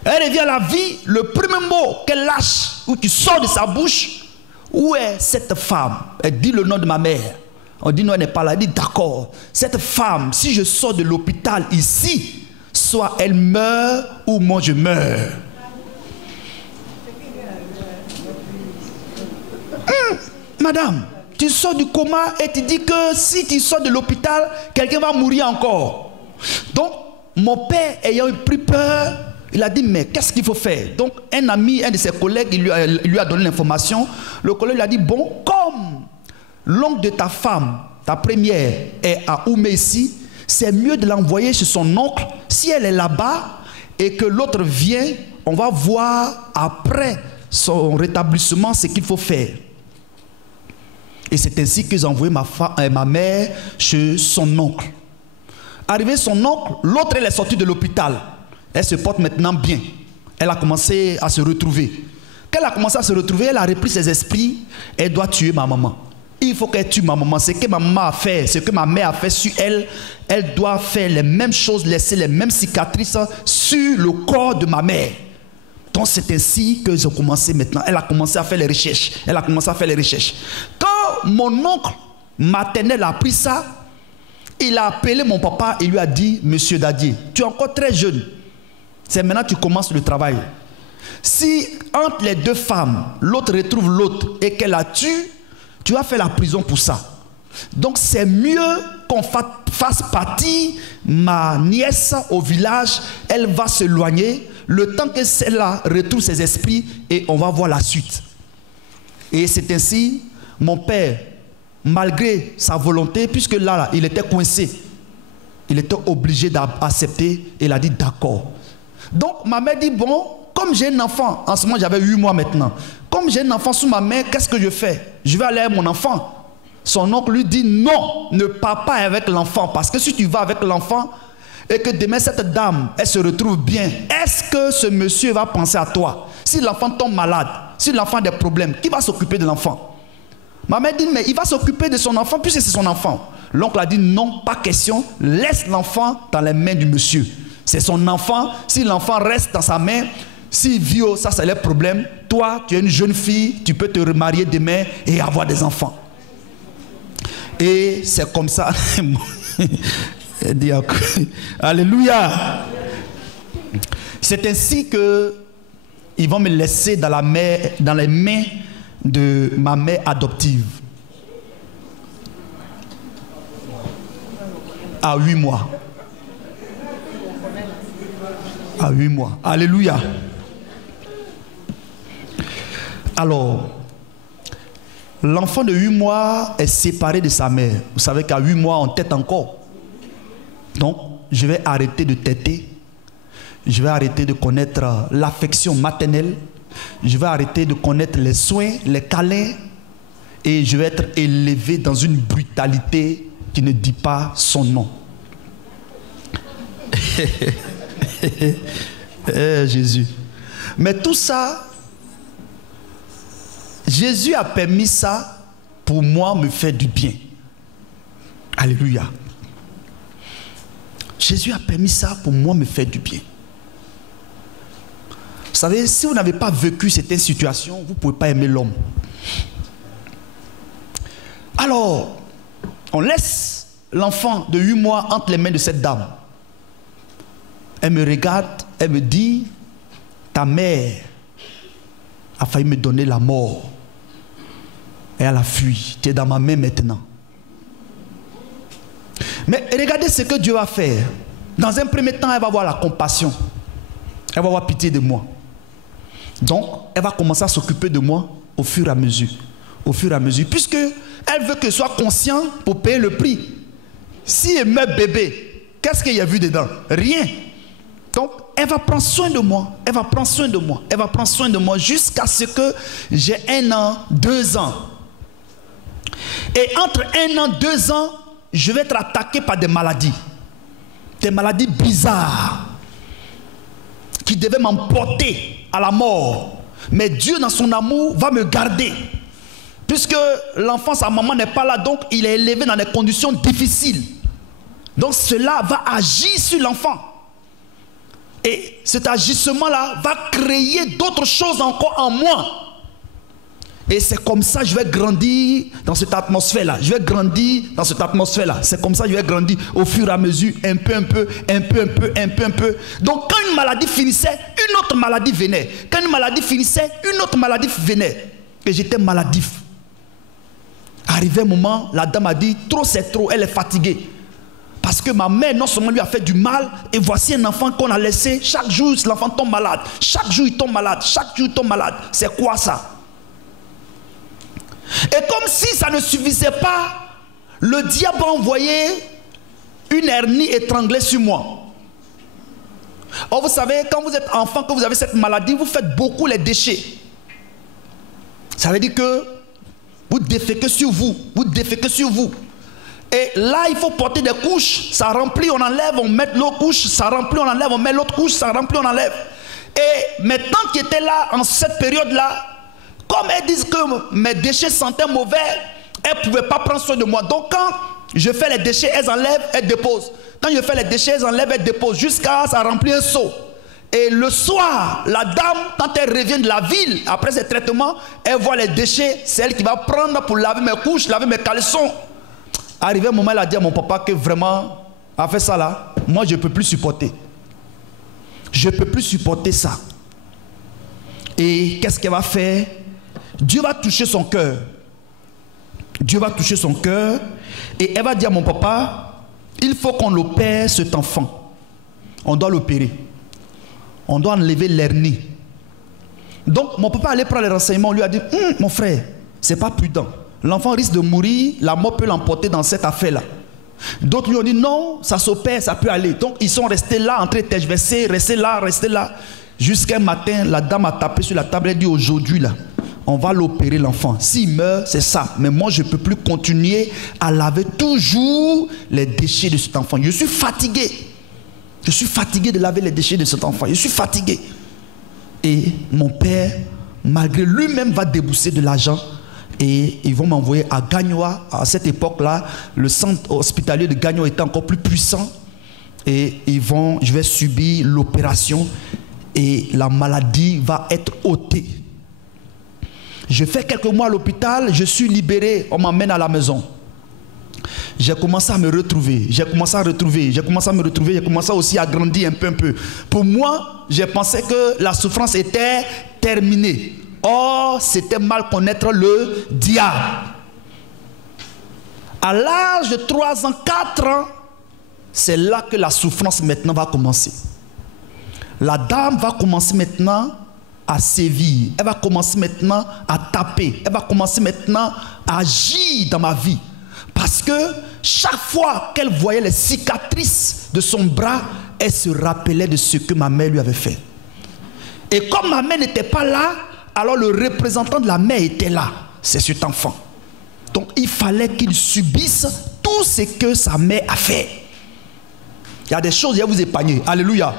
Elle revient à la vie. Le premier mot qu'elle lâche ou qui sort de sa bouche, où est cette femme? Elle dit le nom de ma mère. On dit non, elle n'est pas là. Elle dit d'accord. Cette femme, si je sors de l'hôpital ici, soit elle meurt ou moi je meurs. Madame, tu sors du coma et tu dis que si tu sors de l'hôpital, quelqu'un va mourir encore. Donc, mon père ayant pris peur, il a dit mais qu'est-ce qu'il faut faire? Donc un de ses collègues, il lui a donné l'information. Le collègue lui a dit bon, comme l'oncle de ta femme, ta première, est à Oumé ici, c'est mieux de l'envoyer chez son oncle. Si elle est là-bas et que l'autre vient, on va voir après son rétablissement ce qu'il faut faire. Et c'est ainsi que j'ai envoyé ma mère chez son oncle. Arrivé son oncle, l'autre elle est sortie de l'hôpital. Elle se porte maintenant bien. Elle a commencé à se retrouver. Quand elle a commencé à se retrouver, elle a repris ses esprits. Elle doit tuer ma maman. Il faut qu'elle tue ma maman. Ce que ma maman a fait, ce que ma mère a fait sur elle, elle doit faire les mêmes choses, laisser les mêmes cicatrices sur le corps de ma mère. Donc c'est ainsi que j'ai commencé maintenant. Elle a commencé à faire les recherches. Elle a commencé à faire les recherches. Quand mon oncle maternel a appris ça, il a appelé mon papa et lui a dit, Monsieur Dadier, tu es encore très jeune. C'est maintenant que tu commences le travail. Si entre les deux femmes, l'autre retrouve l'autre et qu'elle la tue, tu vas faire la prison pour ça. Donc c'est mieux qu'on fasse partir ma nièce au village. Elle va s'éloigner le temps que celle-là retrouve ses esprits et on va voir la suite. Et c'est ainsi, mon père, malgré sa volonté, puisque là, il était coincé, il était obligé d'accepter. Il a dit d'accord. Donc ma mère dit, bon, comme j'ai un enfant, en ce moment j'avais 8 mois maintenant, comme j'ai un enfant sous ma main, qu'est-ce que je fais? Je vais aller avec mon enfant. Son oncle lui dit, non, ne pars pas avec l'enfant, parce que si tu vas avec l'enfant, et que demain cette dame, elle se retrouve bien, est-ce que ce monsieur va penser à toi? Si l'enfant tombe malade, si l'enfant a des problèmes, qui va s'occuper de l'enfant? Ma mère dit, mais il va s'occuper de son enfant puisque c'est son enfant. L'oncle a dit, non, pas question, laisse l'enfant dans les mains du monsieur. C'est son enfant, si l'enfant reste dans sa main, s'il vit, ça c'est le problème. Toi, tu es une jeune fille, tu peux te remarier demain et avoir des enfants. Et c'est comme ça. Alléluia. C'est ainsi que ils vont me laisser dans les mains de ma mère adoptive. À 8 mois. À 8 mois. Alléluia. Alors, l'enfant de 8 mois est séparé de sa mère. Vous savez qu'à 8 mois, on tète encore. Donc, je vais arrêter de têter. Je vais arrêter de connaître l'affection maternelle. Je vais arrêter de connaître les soins, les câlins. Et je vais être élevé dans une brutalité qui ne dit pas son nom. Jésus. Mais tout ça, Jésus a permis ça pour moi me faire du bien. Alléluia. Jésus a permis ça pour moi me faire du bien. Vous savez, si vous n'avez pas vécu cette situation, vous ne pouvez pas aimer l'homme. Alors, on laisse l'enfant de 8 mois entre les mains de cette dame. Elle me regarde, elle me dit, ta mère a failli me donner la mort. Et elle a fui. Tu es dans ma main maintenant. Mais regardez ce que Dieu va faire. Dans un premier temps, elle va avoir la compassion. Elle va avoir pitié de moi. Donc, elle va commencer à s'occuper de moi au fur et à mesure. Au fur et à mesure. Puisque elle veut que je sois conscient pour payer le prix. Si elle meurt bébé, qu'est-ce qu'il y a vu dedans? Rien. Donc, elle va prendre soin de moi. Elle va prendre soin de moi. Elle va prendre soin de moi jusqu'à ce que j'ai 1 an, 2 ans. Et entre 1 an, 2 ans, je vais être attaqué par des maladies. Des maladies bizarres. Qui devaient m'emporter à la mort. Mais Dieu, dans son amour, va me garder. Puisque l'enfant, sa maman n'est pas là, donc il est élevé dans des conditions difficiles. Donc cela va agir sur l'enfant. Et cet agissement-là va créer d'autres choses encore en moi. Et c'est comme ça que je vais grandir dans cette atmosphère-là. Je vais grandir dans cette atmosphère-là. C'est comme ça que je vais grandir au fur et à mesure, un peu, un peu, un peu, un peu, un peu, un peu. Donc quand une maladie finissait, une autre maladie venait. Quand une maladie finissait, une autre maladie venait. Et j'étais maladif. Arrivé un moment, la dame a dit, trop c'est trop, elle est fatiguée. Parce que ma mère, non seulement lui a fait du mal, et voici un enfant qu'on a laissé, chaque jour l'enfant tombe malade. Chaque jour il tombe malade, chaque jour il tombe malade. C'est quoi ça? Et comme si ça ne suffisait pas, le diable a envoyé une hernie étranglée sur moi. Or, vous savez, quand vous êtes enfant, que vous avez cette maladie, vous faites beaucoup les déchets. Ça veut dire que vous déféquez sur vous. Vous déféquez sur vous. Et là, il faut porter des couches. Ça remplit, on enlève, on met l'autre couche. Ça remplit, on enlève, on met l'autre couche. Ça remplit, on enlève. Et mes tantes qui étaient là, en cette période-là, comme elles disent que mes déchets sentaient mauvais, elles ne pouvaient pas prendre soin de moi. Donc, quand je fais les déchets, elles enlèvent, elles déposent. Quand je fais les déchets, elles enlèvent, elles déposent. Jusqu'à ça remplit un seau. Et le soir, la dame, quand elle revient de la ville, après ses traitements, elle voit les déchets. C'est elle qui va prendre pour laver mes couches, laver mes caleçons. Arrivé un moment, elle a dit à mon papa que vraiment, a fait ça là, moi je ne peux plus supporter. Je ne peux plus supporter ça. Et qu'est-ce qu'elle va faire? Dieu va toucher son cœur. Dieu va toucher son cœur. Et elle va dire à mon papa, il faut qu'on l'opère cet enfant. On doit l'opérer. On doit enlever l'hernie. Donc mon papa allait prendre les renseignements. On lui a dit, mon frère, c'est pas prudent. L'enfant risque de mourir, la mort peut l'emporter dans cette affaire-là. D'autres lui ont dit non, ça s'opère, ça peut aller. Donc ils sont restés là, en train de tergiverser, rester là. Jusqu'à un matin, la dame a tapé sur la table et a dit aujourd'hui là, on va l'opérer l'enfant. S'il meurt, c'est ça. Mais moi, je ne peux plus continuer à laver toujours les déchets de cet enfant. Je suis fatigué. Je suis fatigué de laver les déchets de cet enfant. Je suis fatigué. Et mon père, malgré lui-même, va débourser de l'argent. Et ils vont m'envoyer à Gagnoa. À cette époque-là, le centre hospitalier de Gagnoa était encore plus puissant. Et je vais subir l'opération. Et la maladie va être ôtée. Je fais quelques mois à l'hôpital, je suis libéré, on m'emmène à la maison. J'ai commencé à me retrouver, j'ai commencé aussi à grandir un peu. Pour moi, j'ai pensé que la souffrance était terminée. Or, c'était mal connaître le diable. À l'âge de 3 ans, 4 ans, c'est là que la souffrance maintenant va commencer. La dame va commencer maintenant à sévir. Elle va commencer maintenant à taper. Elle va commencer maintenant à agir dans ma vie. Parce que chaque fois qu'elle voyait les cicatrices de son bras, elle se rappelait de ce que ma mère lui avait fait. Et comme ma mère n'était pas là, alors le représentant de la mère était là. C'est cet enfant. Donc il fallait qu'il subisse tout ce que sa mère a fait. Il y a des choses, il va vous épargner. Alléluia.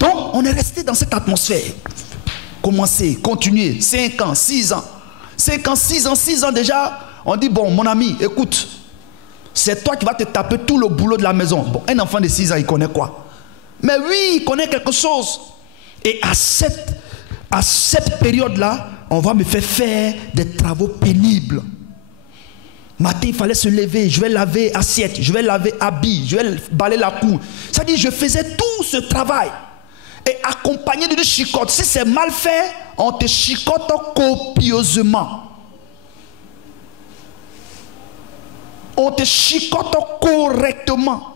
Donc on est resté dans cette atmosphère. Commencer, continuer, 5 ans, 6 ans. 5 ans, 6 ans déjà, on dit, bon, mon ami, écoute, c'est toi qui vas te taper tout le boulot de la maison. Bon, un enfant de 6 ans, il connaît quoi? Mais oui, il connaît quelque chose. Et à cette période-là, on va me faire des travaux pénibles. Matin, il fallait se lever, je vais laver assiette, je vais laver habit, je vais balayer la cour. C'est-à-dire, je faisais tout ce travail. Et accompagné d'une chicotte. Si c'est mal fait, on te chicote copieusement. On te chicote correctement.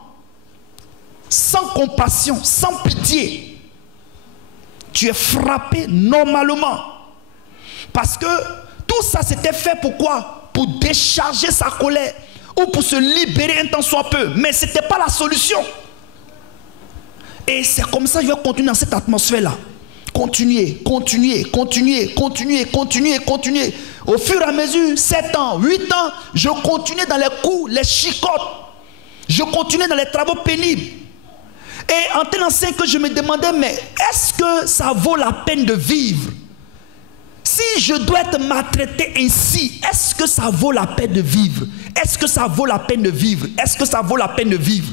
Sans compassion, sans pitié. Tu es frappé normalement. Parce que tout ça c'était fait pour quoi? Pour décharger sa colère. Ou pour se libérer un temps soit peu. Mais ce n'était pas la solution. Et c'est comme ça que je vais continuer dans cette atmosphère-là. Continuer. Au fur et à mesure, 7 ans, 8 ans, je continuais dans les coups, les chicottes. Je continuais dans les travaux pénibles. Et en tenant 5 ans, je me demandais, mais est-ce que ça vaut la peine de vivre? Si je dois être maltraité ainsi, est-ce que ça vaut la peine de vivre? Est-ce que ça vaut la peine de vivre? Est-ce que ça vaut la peine de vivre?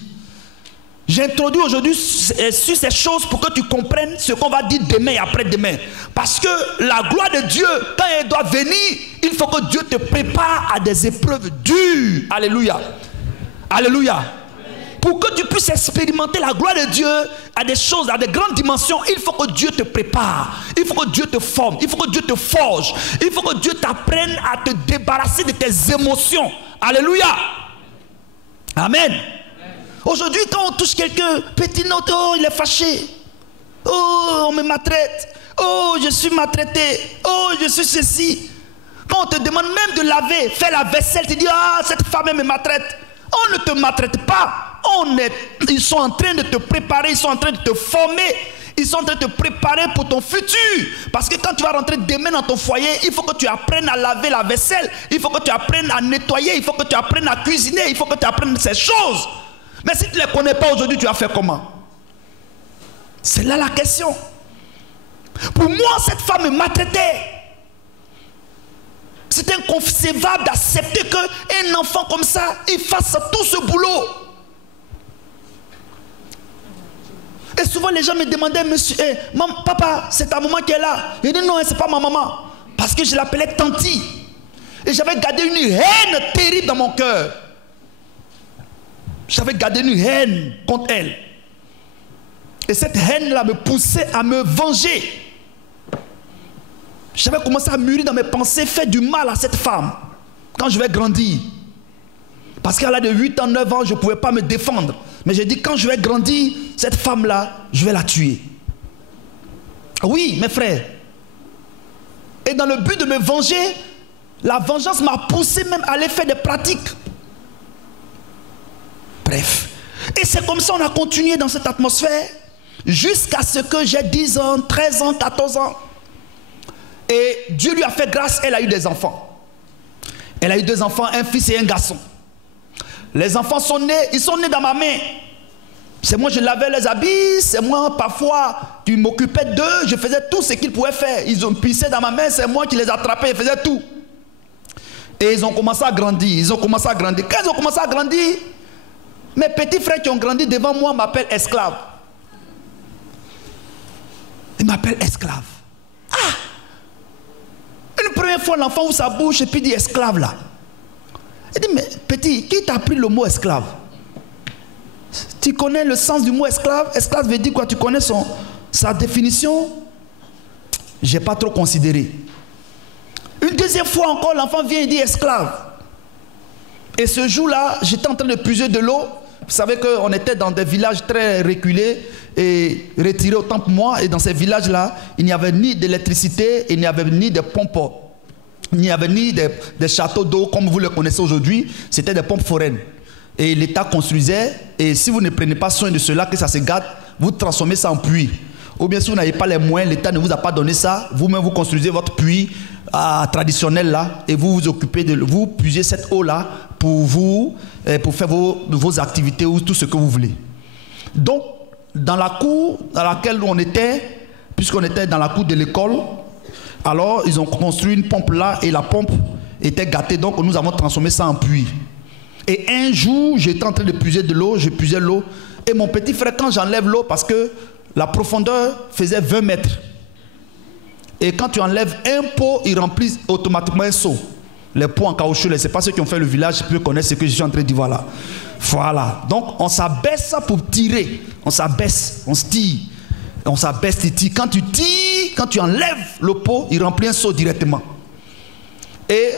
J'introduis aujourd'hui sur ces choses pour que tu comprennes ce qu'on va dire demain et après-demain. Parce que la gloire de Dieu, quand elle doit venir, il faut que Dieu te prépare à des épreuves dures. Alléluia. Alléluia. Pour que tu puisses expérimenter la gloire de Dieu à des choses, à des grandes dimensions, il faut que Dieu te prépare. Il faut que Dieu te forme. Il faut que Dieu te forge. Il faut que Dieu t'apprenne à te débarrasser de tes émotions. Alléluia. Amen. Aujourd'hui, quand on touche quelqu'un, petit note, oh, il est fâché. Oh, on me maltraite. Oh, je suis maltraité. Oh, je suis ceci. Quand on te demande même de laver, faire la vaisselle, tu dis, ah, cette femme elle me maltraite. On ne te maltraite pas. Ils sont en train de te préparer, ils sont en train de te former. Ils sont en train de te préparer pour ton futur. Parce que quand tu vas rentrer demain dans ton foyer, il faut que tu apprennes à laver la vaisselle. Il faut que tu apprennes à nettoyer. Il faut que tu apprennes à cuisiner. Il faut que tu apprennes ces choses. Mais si tu ne les connais pas aujourd'hui, tu vas faire comment? C'est là la question. Pour moi, cette femme me maltraitait. C'est inconcevable d'accepter qu'un enfant comme ça, il fasse tout ce boulot. Et souvent les gens me demandaient, monsieur, papa, c'est ta maman qui est là. Je dis non, c'est pas ma maman. Parce que je l'appelais Tanti. Et j'avais gardé une haine terrible dans mon cœur. J'avais gardé une haine contre elle. Et cette haine-là me poussait à me venger. J'avais commencé à mûrir dans mes pensées, faire du mal à cette femme. Quand je vais grandir. Parce qu'elle a de 8 ans, 9 ans, je ne pouvais pas me défendre. Mais j'ai dit, quand je vais grandir, cette femme-là, je vais la tuer. Oui, mes frères. Et dans le but de me venger, la vengeance m'a poussé même à aller faire des pratiques. Bref. Et c'est comme ça qu'on a continué dans cette atmosphère jusqu'à ce que j'ai 10 ans, 13 ans, 14 ans. Et Dieu lui a fait grâce, elle a eu des enfants. Elle a eu 2 enfants, un fils et un garçon. Les enfants sont nés, ils sont nés dans ma main. C'est moi, je lavais les habits, c'est moi, parfois, qui m'occupais d'eux, je faisais tout ce qu'ils pouvaient faire. Ils ont pissé dans ma main, c'est moi qui les attrapais, je faisais tout. Et ils ont commencé à grandir, Quand ils ont commencé à grandir, mes petits frères qui ont grandi devant moi m'appellent esclave. Ils m'appellent esclave. Ah! Une première fois, l'enfant ouvre sa bouche et puis dit esclave là. Il dit, mais petit, qui t'a appris le mot esclave? Tu connais le sens du mot esclave? Esclave veut dire quoi? Tu connais sa définition? Je n'ai pas trop considéré. Une deuxième fois encore, l'enfant vient et dit esclave. Et ce jour-là, j'étais en train de puiser de l'eau. Vous savez qu'on était dans des villages très reculés et retirés autant pour moi. Et dans ces villages-là, il n'y avait ni d'électricité, il n'y avait ni de pompes. Il n'y avait ni des châteaux d'eau comme vous le connaissez aujourd'hui. C'était des pompes foraines. Et l'État construisait. Et si vous ne prenez pas soin de cela, que ça se gâte, vous transformez ça en puits. Ou bien si vous n'avez pas les moyens, l'État ne vous a pas donné ça. Vous-même, vous construisez votre puits traditionnel là. Et vous vous occupez de vous puisez cette eau-là pour faire vos activités ou tout ce que vous voulez. Donc, dans la cour dans laquelle on était, puisqu'on était dans la cour de l'école, alors ils ont construit une pompe là et la pompe était gâtée. Donc, nous avons transformé ça en puits. Et un jour, j'étais en train de puiser de l'eau, je puisais l'eau. Et mon petit frère, quand j'enlève l'eau, parce que la profondeur faisait 20 mètres. Et quand tu enlèves un pot, il remplit automatiquement un seau. Les pots en caoutchouc, ce n'est pas ceux qui ont fait le village qui connaissent ce que je suis en train de dire. Voilà. Voilà. Donc, on s'abaisse pour tirer. On s'abaisse, on se tire. On s'abaisse, tu tires. Quand tu tires, quand tu enlèves le pot, il remplit un seau directement. Et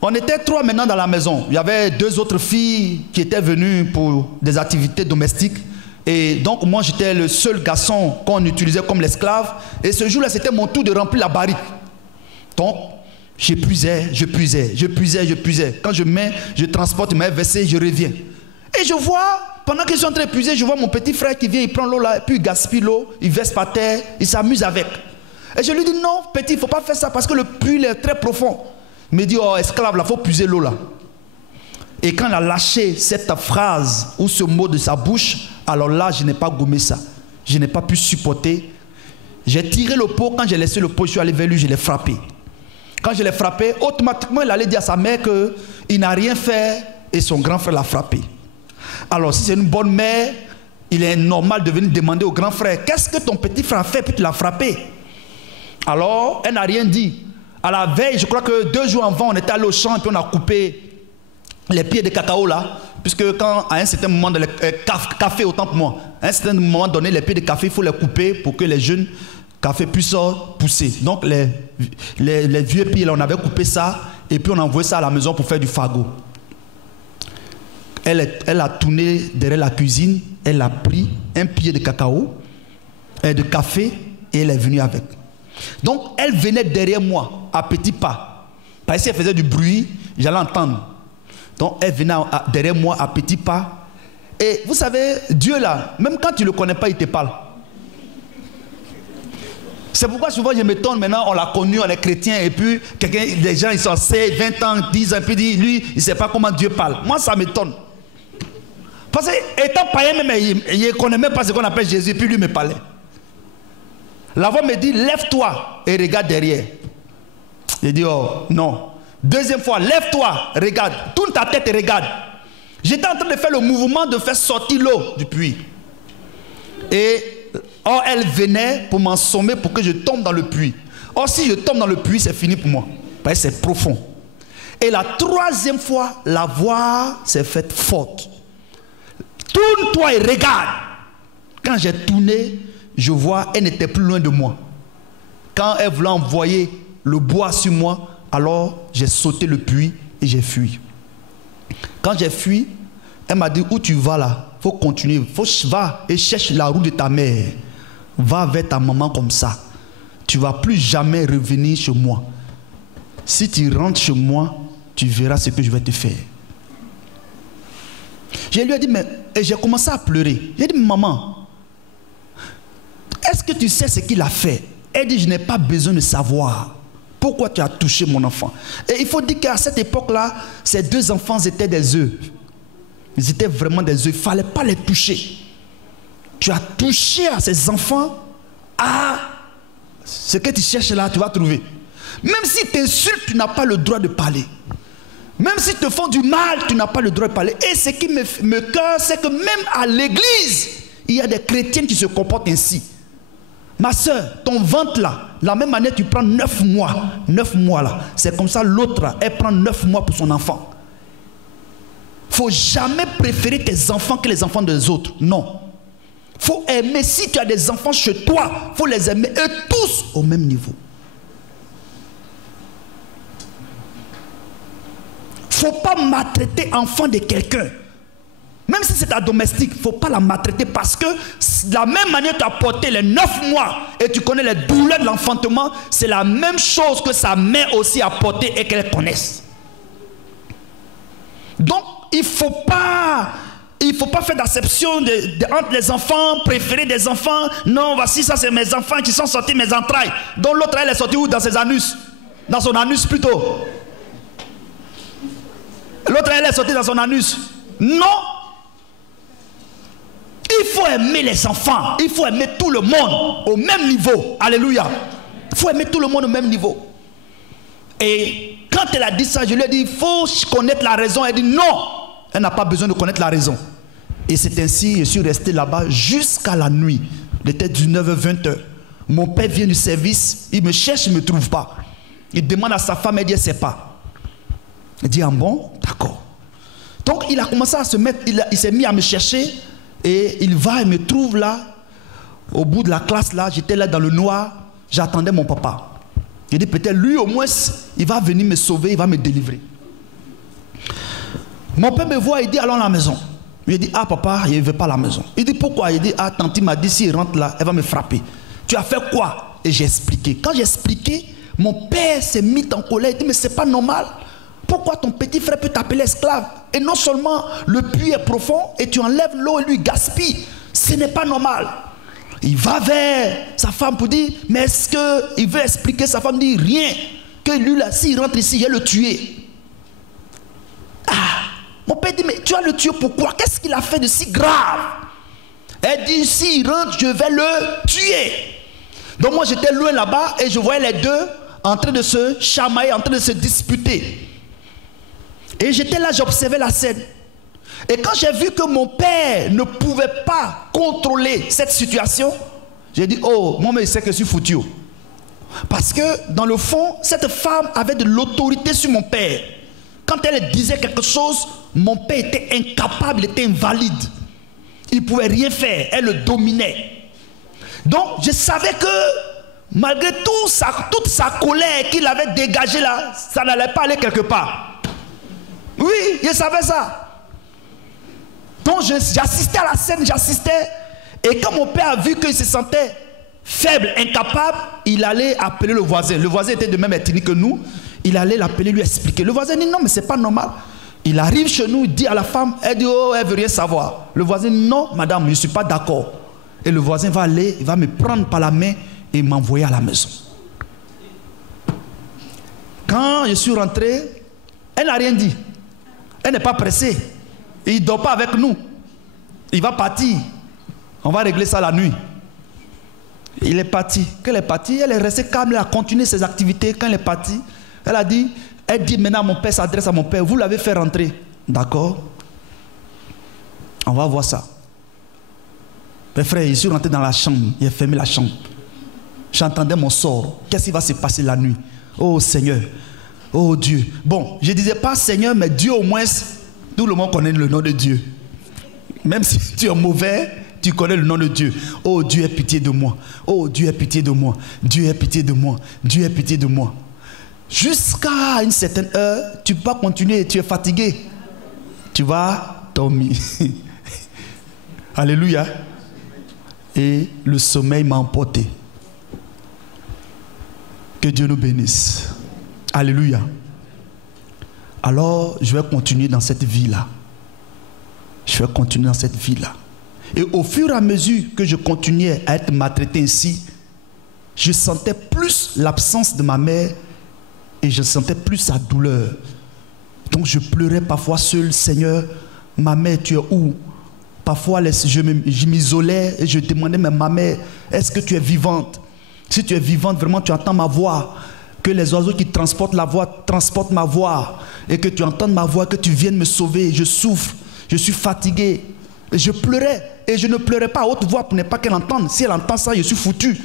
on était 3 maintenant dans la maison. Il y avait 2 autres filles qui étaient venues pour des activités domestiques. Et donc moi j'étais le seul garçon qu'on utilisait comme l'esclave. Et ce jour-là c'était mon tour de remplir la barrique. Donc j'épuisais. Quand je transporte, il m'a versé, je reviens. Et je vois, pendant que je suis en train d'épuiser, je vois mon petit frère qui vient, il prend l'eau là, et puis il gaspille l'eau, il verse par terre, il s'amuse avec. Et je lui dis non petit, il ne faut pas faire ça parce que le puits est très profond. Il me dit oh esclave là, il faut puiser l'eau là. Et quand il a lâché cette phrase ou ce mot de sa bouche, alors là, je n'ai pas gommé ça. Je n'ai pas pu supporter. J'ai tiré le pot. Quand j'ai laissé le pot, je suis allé vers lui, je l'ai frappé. Quand je l'ai frappé, automatiquement, il allait dire à sa mère qu'il n'a rien fait et son grand frère l'a frappé. Alors, si c'est une bonne mère, il est normal de venir demander au grand frère, qu'est-ce que ton petit frère a fait puis tu l'as frappé? Alors, elle n'a rien dit. À la veille, je crois que 2 jours avant, on était allé au champ et puis on a coupé les pieds de cacao là, puisque quand à un certain moment de café autant pour moi, à un certain moment donné les pieds de café il faut les couper pour que les jeunes cafés puissent pousser. Donc les vieux pieds là on avait coupé ça et puis on a envoyé ça à la maison pour faire du fagot. Elle a tourné derrière la cuisine, elle a pris un pied de cacao et de café et elle est venue avec. Donc, elle venait derrière moi, à petits pas. Parce qu'elle faisait du bruit, j'allais entendre. Donc, elle venait derrière moi, à petits pas. Et vous savez, Dieu là, même quand tu ne le connais pas, il te parle. C'est pourquoi souvent je m'étonne, maintenant on l'a connu, on est chrétien, et puis les gens ils sont 16, 20 ans, 10 ans, puis lui, il ne sait pas comment Dieu parle. Moi, ça m'étonne. Parce que, étant païen, même, il ne connaît même pas ce qu'on appelle Jésus, puis lui me parlait. La voix me dit, lève-toi et regarde derrière. J'ai dit, oh non. Deuxième fois, lève-toi, regarde, tourne ta tête et regarde. J'étais en train de faire le mouvement de faire sortir l'eau du puits. Et or, elle venait pour m'assommer pour que je tombe dans le puits. Or, si je tombe dans le puits, c'est fini pour moi. Parce que c'est profond. Et la troisième fois, la voix s'est faite forte. Tourne-toi et regarde. Quand j'ai tourné, je vois, elle n'était plus loin de moi. Quand elle voulait envoyer le bois sur moi, alors j'ai sauté le puits et j'ai fui. Quand j'ai fui, elle m'a dit, où tu vas là? Il faut continuer. Va et cherche la roue de ta mère. Va vers ta maman comme ça. Tu ne vas plus jamais revenir chez moi. Si tu rentres chez moi, tu verras ce que je vais te faire. Je lui ai dit, mais... Et j'ai commencé à pleurer. J'ai dit, maman, est-ce que tu sais ce qu'il a fait? Elle dit, je n'ai pas besoin de savoir. Pourquoi tu as touché mon enfant? Et il faut dire qu'à cette époque-là, ces deux enfants étaient des œufs. Ils étaient vraiment des œufs. Il ne fallait pas les toucher. Tu as touché à ces enfants. Ah, ce que tu cherches là, tu vas trouver. Même si tu insultes, tu n'as pas le droit de parler. Même si te font du mal, tu n'as pas le droit de parler. Et ce qui me cœur, c'est que même à l'église, il y a des chrétiens qui se comportent ainsi. Ma soeur, ton ventre là, la même année, tu prends 9 mois. 9 mois là. C'est comme ça, l'autre là, elle prend 9 mois pour son enfant. Il ne faut jamais préférer tes enfants que les enfants des autres. Non. Il faut aimer. Si tu as des enfants chez toi, il faut les aimer eux tous au même niveau. Il ne faut pas maltraiter l'enfant de quelqu'un. Même si c'est ta domestique, il ne faut pas la maltraiter parce que de la même manière que tu as porté les 9 mois et tu connais les douleurs de l'enfantement, c'est la même chose que sa mère aussi a porté et qu'elle connaisse. Donc, il ne faut pas faire d'acception entre les enfants, préférer des enfants. Non, voici, ça c'est mes enfants qui sont sortis mes entrailles. Donc l'autre, elle est sortie où? Dans ses anus. Dans son anus plutôt. L'autre, elle est sortie dans son anus. Non. Il faut aimer les enfants. Il faut aimer tout le monde au même niveau. Alléluia. Il faut aimer tout le monde au même niveau. Et quand elle a dit ça, je lui ai dit, il faut connaître la raison. Elle dit non. Elle n'a pas besoin de connaître la raison. Et c'est ainsi, je suis resté là-bas jusqu'à la nuit. Il était 19h, 20h. Mon père vient du service, il me cherche, il ne me trouve pas. Il demande à sa femme, elle dit, elle ne sait pas. Il dit, ah bon, d'accord. Donc il a commencé à se mettre, il s'est mis à me chercher. Et il va et me trouve là, au bout de la classe là, j'étais là dans le noir, j'attendais mon papa. Il dit peut-être lui au moins, il va venir me sauver, il va me délivrer. Mon père me voit, il dit allons à la maison. Il dit ah papa, il ne veut pas à la maison. Il dit pourquoi? Il dit ah tante m'a dit s'il rentre là, elle va me frapper. Tu as fait quoi? Et j'ai expliqué. Quand j'ai expliqué, mon père s'est mis en colère, il dit mais c'est pas normal. Pourquoi ton petit frère peut t'appeler esclave? Et non seulement le puits est profond et tu enlèves l'eau et lui gaspille. Ce n'est pas normal. Il va vers sa femme pour dire, mais est-ce qu'il veut expliquer? Sa femme dit rien. Que lui là, s'il rentre ici, je vais le tuer. Ah, mon père dit, mais tu vas le tuer pourquoi? Qu'est-ce qu'il a fait de si grave? Elle dit, s'il rentre, je vais le tuer. Donc moi j'étais loin là-bas et je voyais les deux en train de se chamailler, en train de se disputer. Et j'étais là, j'observais la scène. Et quand j'ai vu que mon père ne pouvait pas contrôler cette situation, j'ai dit, oh, moi, mais il sait que je suis foutu. Parce que, dans le fond, cette femme avait de l'autorité sur mon père. Quand elle disait quelque chose, mon père était incapable, il était invalide. Il ne pouvait rien faire, elle le dominait. Donc, je savais que, malgré toute sa colère qu'il avait dégagée là, ça n'allait pas aller quelque part. Oui, je savais ça. Donc j'assistais à la scène, j'assistais. Et quand mon père a vu qu'il se sentait faible, incapable, il allait appeler le voisin. Le voisin était de même ethnique que nous. Il allait l'appeler, lui expliquer. Le voisin dit non, mais c'est pas normal. Il arrive chez nous, il dit à la femme, elle dit oh, elle veut rien savoir. Le voisin dit non, madame, je ne suis pas d'accord. Et le voisin va aller, il va me prendre par la main et m'envoyer à la maison. Quand je suis rentré, elle n'a rien dit. Elle n'est pas pressée. Il ne dort pas avec nous. Il va partir. On va régler ça la nuit. Il est parti. Quand elle est partie, elle est restée calme, elle a continué ses activités. Quand elle est partie, elle dit maintenant mon père s'adresse à mon père. Vous l'avez fait rentrer. D'accord? On va voir ça. Mes frères, je suis rentré dans la chambre. Il a fermé la chambre. J'entendais mon sort. Qu'est-ce qui va se passer la nuit? Oh Seigneur. Oh Dieu. Bon, je ne disais pas Seigneur, mais Dieu au moins, tout le monde connaît le nom de Dieu. Même si tu es mauvais, tu connais le nom de Dieu. Oh Dieu, aie pitié de moi. Oh Dieu, aie pitié de moi. Dieu, aie pitié de moi. Dieu, aie pitié de moi. Jusqu'à une certaine heure, tu ne peux pas continuer, tu es fatigué. Tu vas dormir. Alléluia. Et le sommeil m'a emporté. Que Dieu nous bénisse. Alléluia. Alors, je vais continuer dans cette vie-là. Je vais continuer dans cette vie-là. Et au fur et à mesure que je continuais à être maltraité ainsi, je sentais plus l'absence de ma mère et je sentais plus sa douleur. Donc je pleurais parfois seul. Seigneur, ma mère, tu es où? Parfois, je m'isolais et je demandais, mais ma mère, est-ce que tu es vivante? Si tu es vivante, vraiment, tu entends ma voix. Que les oiseaux qui transportent la voix transportent ma voix. Et que tu entendes ma voix, que tu viennes me sauver. Je souffre, je suis fatigué. Et je pleurais. Et je ne pleurais pas à haute voix pour ne pas qu'elle entende. Si elle entend ça, je suis foutu.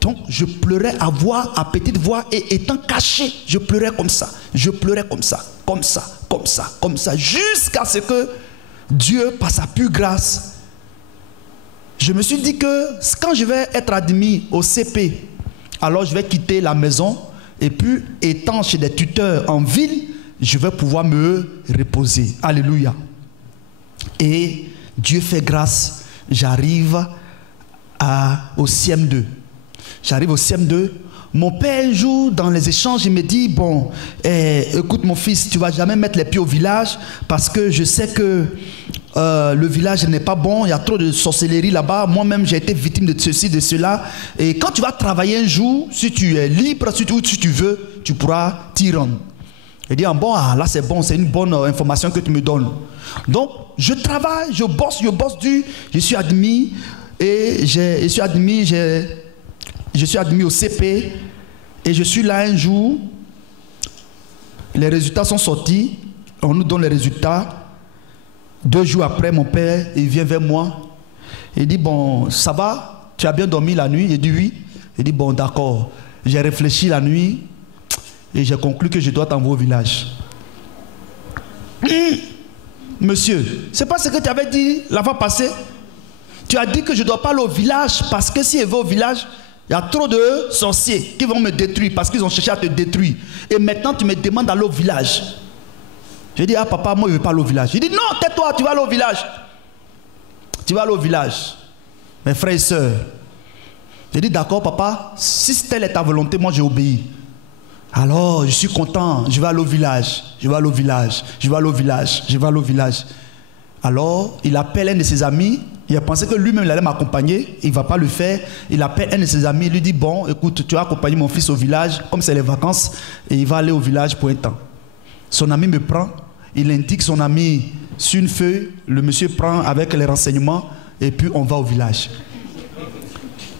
Donc, je pleurais à voix, à petite voix. Et étant caché, je pleurais comme ça. Je pleurais comme ça, comme ça, comme ça, comme ça. Jusqu'à ce que Dieu, par sa pure grâce, je me suis dit que quand je vais être admis au CP, alors je vais quitter la maison et puis étant chez des tuteurs en ville, je vais pouvoir me reposer. Alléluia. Et Dieu fait grâce, j'arrive au CM2. J'arrive au CM2. Mon père, un jour, dans les échanges, il me dit, bon, écoute mon fils, tu ne vas jamais mettre les pieds au village parce que je sais que le village n'est pas bon, il y a trop de sorcellerie là-bas. Moi-même, j'ai été victime de ceci, de cela. Et quand tu vas travailler un jour, si tu es libre, si tu veux, tu pourras t'y rendre. Il dit, bon, là c'est bon, c'est une bonne information que tu me donnes. Donc, je travaille, je bosse dur, je suis admis, et je suis admis au CP, et je suis là un jour, les résultats sont sortis, on nous donne les résultats. 2 jours après, mon père, il vient vers moi, il dit, bon, ça va, tu as bien dormi la nuit? Il dit oui. Il dit, bon, d'accord, j'ai réfléchi la nuit, et j'ai conclu que je dois t'envoyer au village. Monsieur, c'est pas ce que tu avais dit la fois passée? Tu as dit que je ne dois pas aller au village parce que si je vais au village, il y a trop de sorciers qui vont me détruire parce qu'ils ont cherché à te détruire. Et maintenant, tu me demandes d'aller au village. J'ai dit, ah papa, moi je ne veux pas aller au village. Il dit, non, tais-toi, tu vas aller au village. Tu vas aller au village. Mes frères et sœurs. J'ai dit, d'accord papa, si telle est ta volonté, moi j'ai obéi. Alors, je suis content, je vais aller au village, je vais aller au village, je vais aller au village, je vais aller au village. Alors, il appelle un de ses amis, il a pensé que lui-même il allait m'accompagner, il ne va pas le faire. Il appelle un de ses amis, il lui dit, bon, écoute, tu vas accompagner mon fils au village, comme c'est les vacances, et il va aller au village pour un temps. Son ami me prend, il indique son ami sur une feuille, le monsieur prend avec les renseignements, et puis on va au village.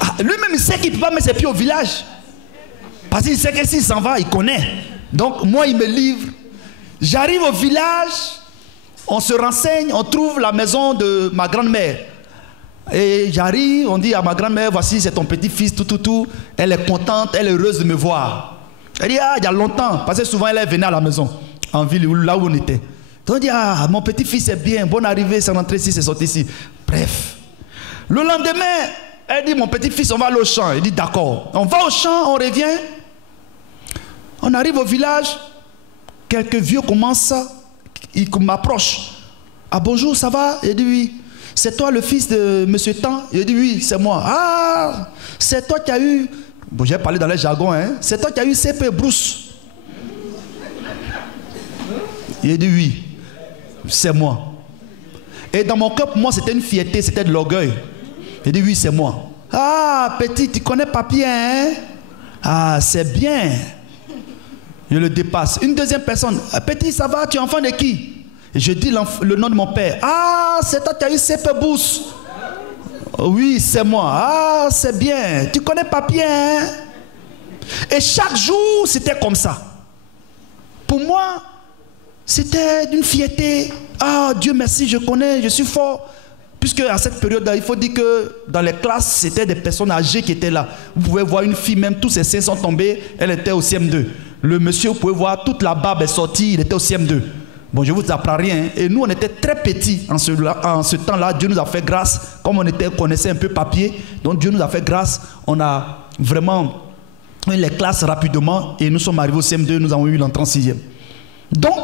Ah, lui-même, il sait qu'il ne peut pas mettre ses pieds au village. Parce qu'il sait que s'il s'en va, il connaît. Donc moi, il me livre. J'arrive au village, on se renseigne, on trouve la maison de ma grand-mère. Et j'arrive, on dit à ma grand-mère, voici, c'est ton petit-fils, tout. Elle est contente, elle est heureuse de me voir. Elle dit, ah, il y a longtemps, parce que souvent elle venait à la maison, en ville, là où on était. Donc on dit, ah, mon petit-fils est bien, bonne arrivée, c'est rentré ici, c'est sorti ici. Bref. Le lendemain, elle dit, mon petit-fils, on va aller au champ. Il dit, d'accord. On va au champ, on revient. On arrive au village, quelques vieux commencent, ils m'approchent. Ah bonjour, ça va? Il dit oui. c'est toi le fils de monsieur Tan? Il dit oui, c'est moi. Ah, c'est toi qui as eu, bon, j'ai parlé dans le jargon, hein, c'est toi qui as eu CP Bruce. Il dit oui, c'est moi. Et dans mon cœur, pour moi, c'était une fierté, c'était de l'orgueil. Il dit oui, c'est moi. Ah, petit, tu connais papier, hein? Ah, c'est bien. Je le dépasse. Une deuxième personne. Ah, petit, ça va, tu es enfant de qui? Et je dis le nom de mon père. Ah, c'est toi qui as eu CP Bruce. Oui, c'est moi. Ah, c'est bien. Tu connais papier, hein? Et chaque jour, c'était comme ça. Pour moi, c'était d'une fierté. Ah, Dieu merci, je connais, je suis fort. Puisque à cette période-là, il faut dire que dans les classes, c'était des personnes âgées qui étaient là. Vous pouvez voir une fille, même tous ses seins sont tombés, elle était au CM2. Le monsieur, vous pouvez voir, toute la barbe est sortie, il était au CM2. Bon, je ne vous apprends rien. Et nous, on était très petits en ce temps-là. Dieu nous a fait grâce. Comme on connaissait un peu papier, donc Dieu nous a fait grâce. On a vraiment eu les classes rapidement et nous sommes arrivés au CM2, nous avons eu l'entrée en 6e. Donc,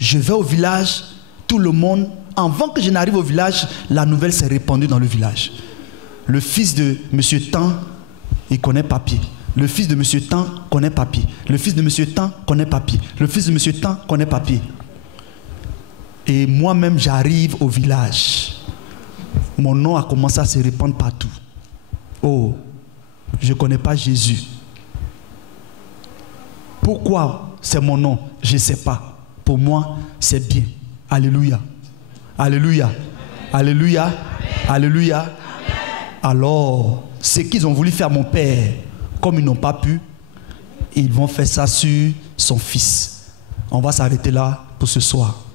je vais au village, tout le monde, avant que je n'arrive au village, la nouvelle s'est répandue dans le village. Le fils de monsieur Tan, il connaît papier. Le fils de monsieur Tan connaît papier. Le fils de monsieur Tan connaît papier. Le fils de monsieur Tan connaît papier. Et moi-même, j'arrive au village. Mon nom a commencé à se répandre partout. Oh, je ne connais pas Jésus. Pourquoi c'est mon nom? Je ne sais pas. Pour moi, c'est bien. Alléluia. Alléluia. Alléluia. Alléluia. Alors, ce qu'ils ont voulu faire mon père, comme ils n'ont pas pu, ils vont faire ça sur son fils. On va s'arrêter là pour ce soir.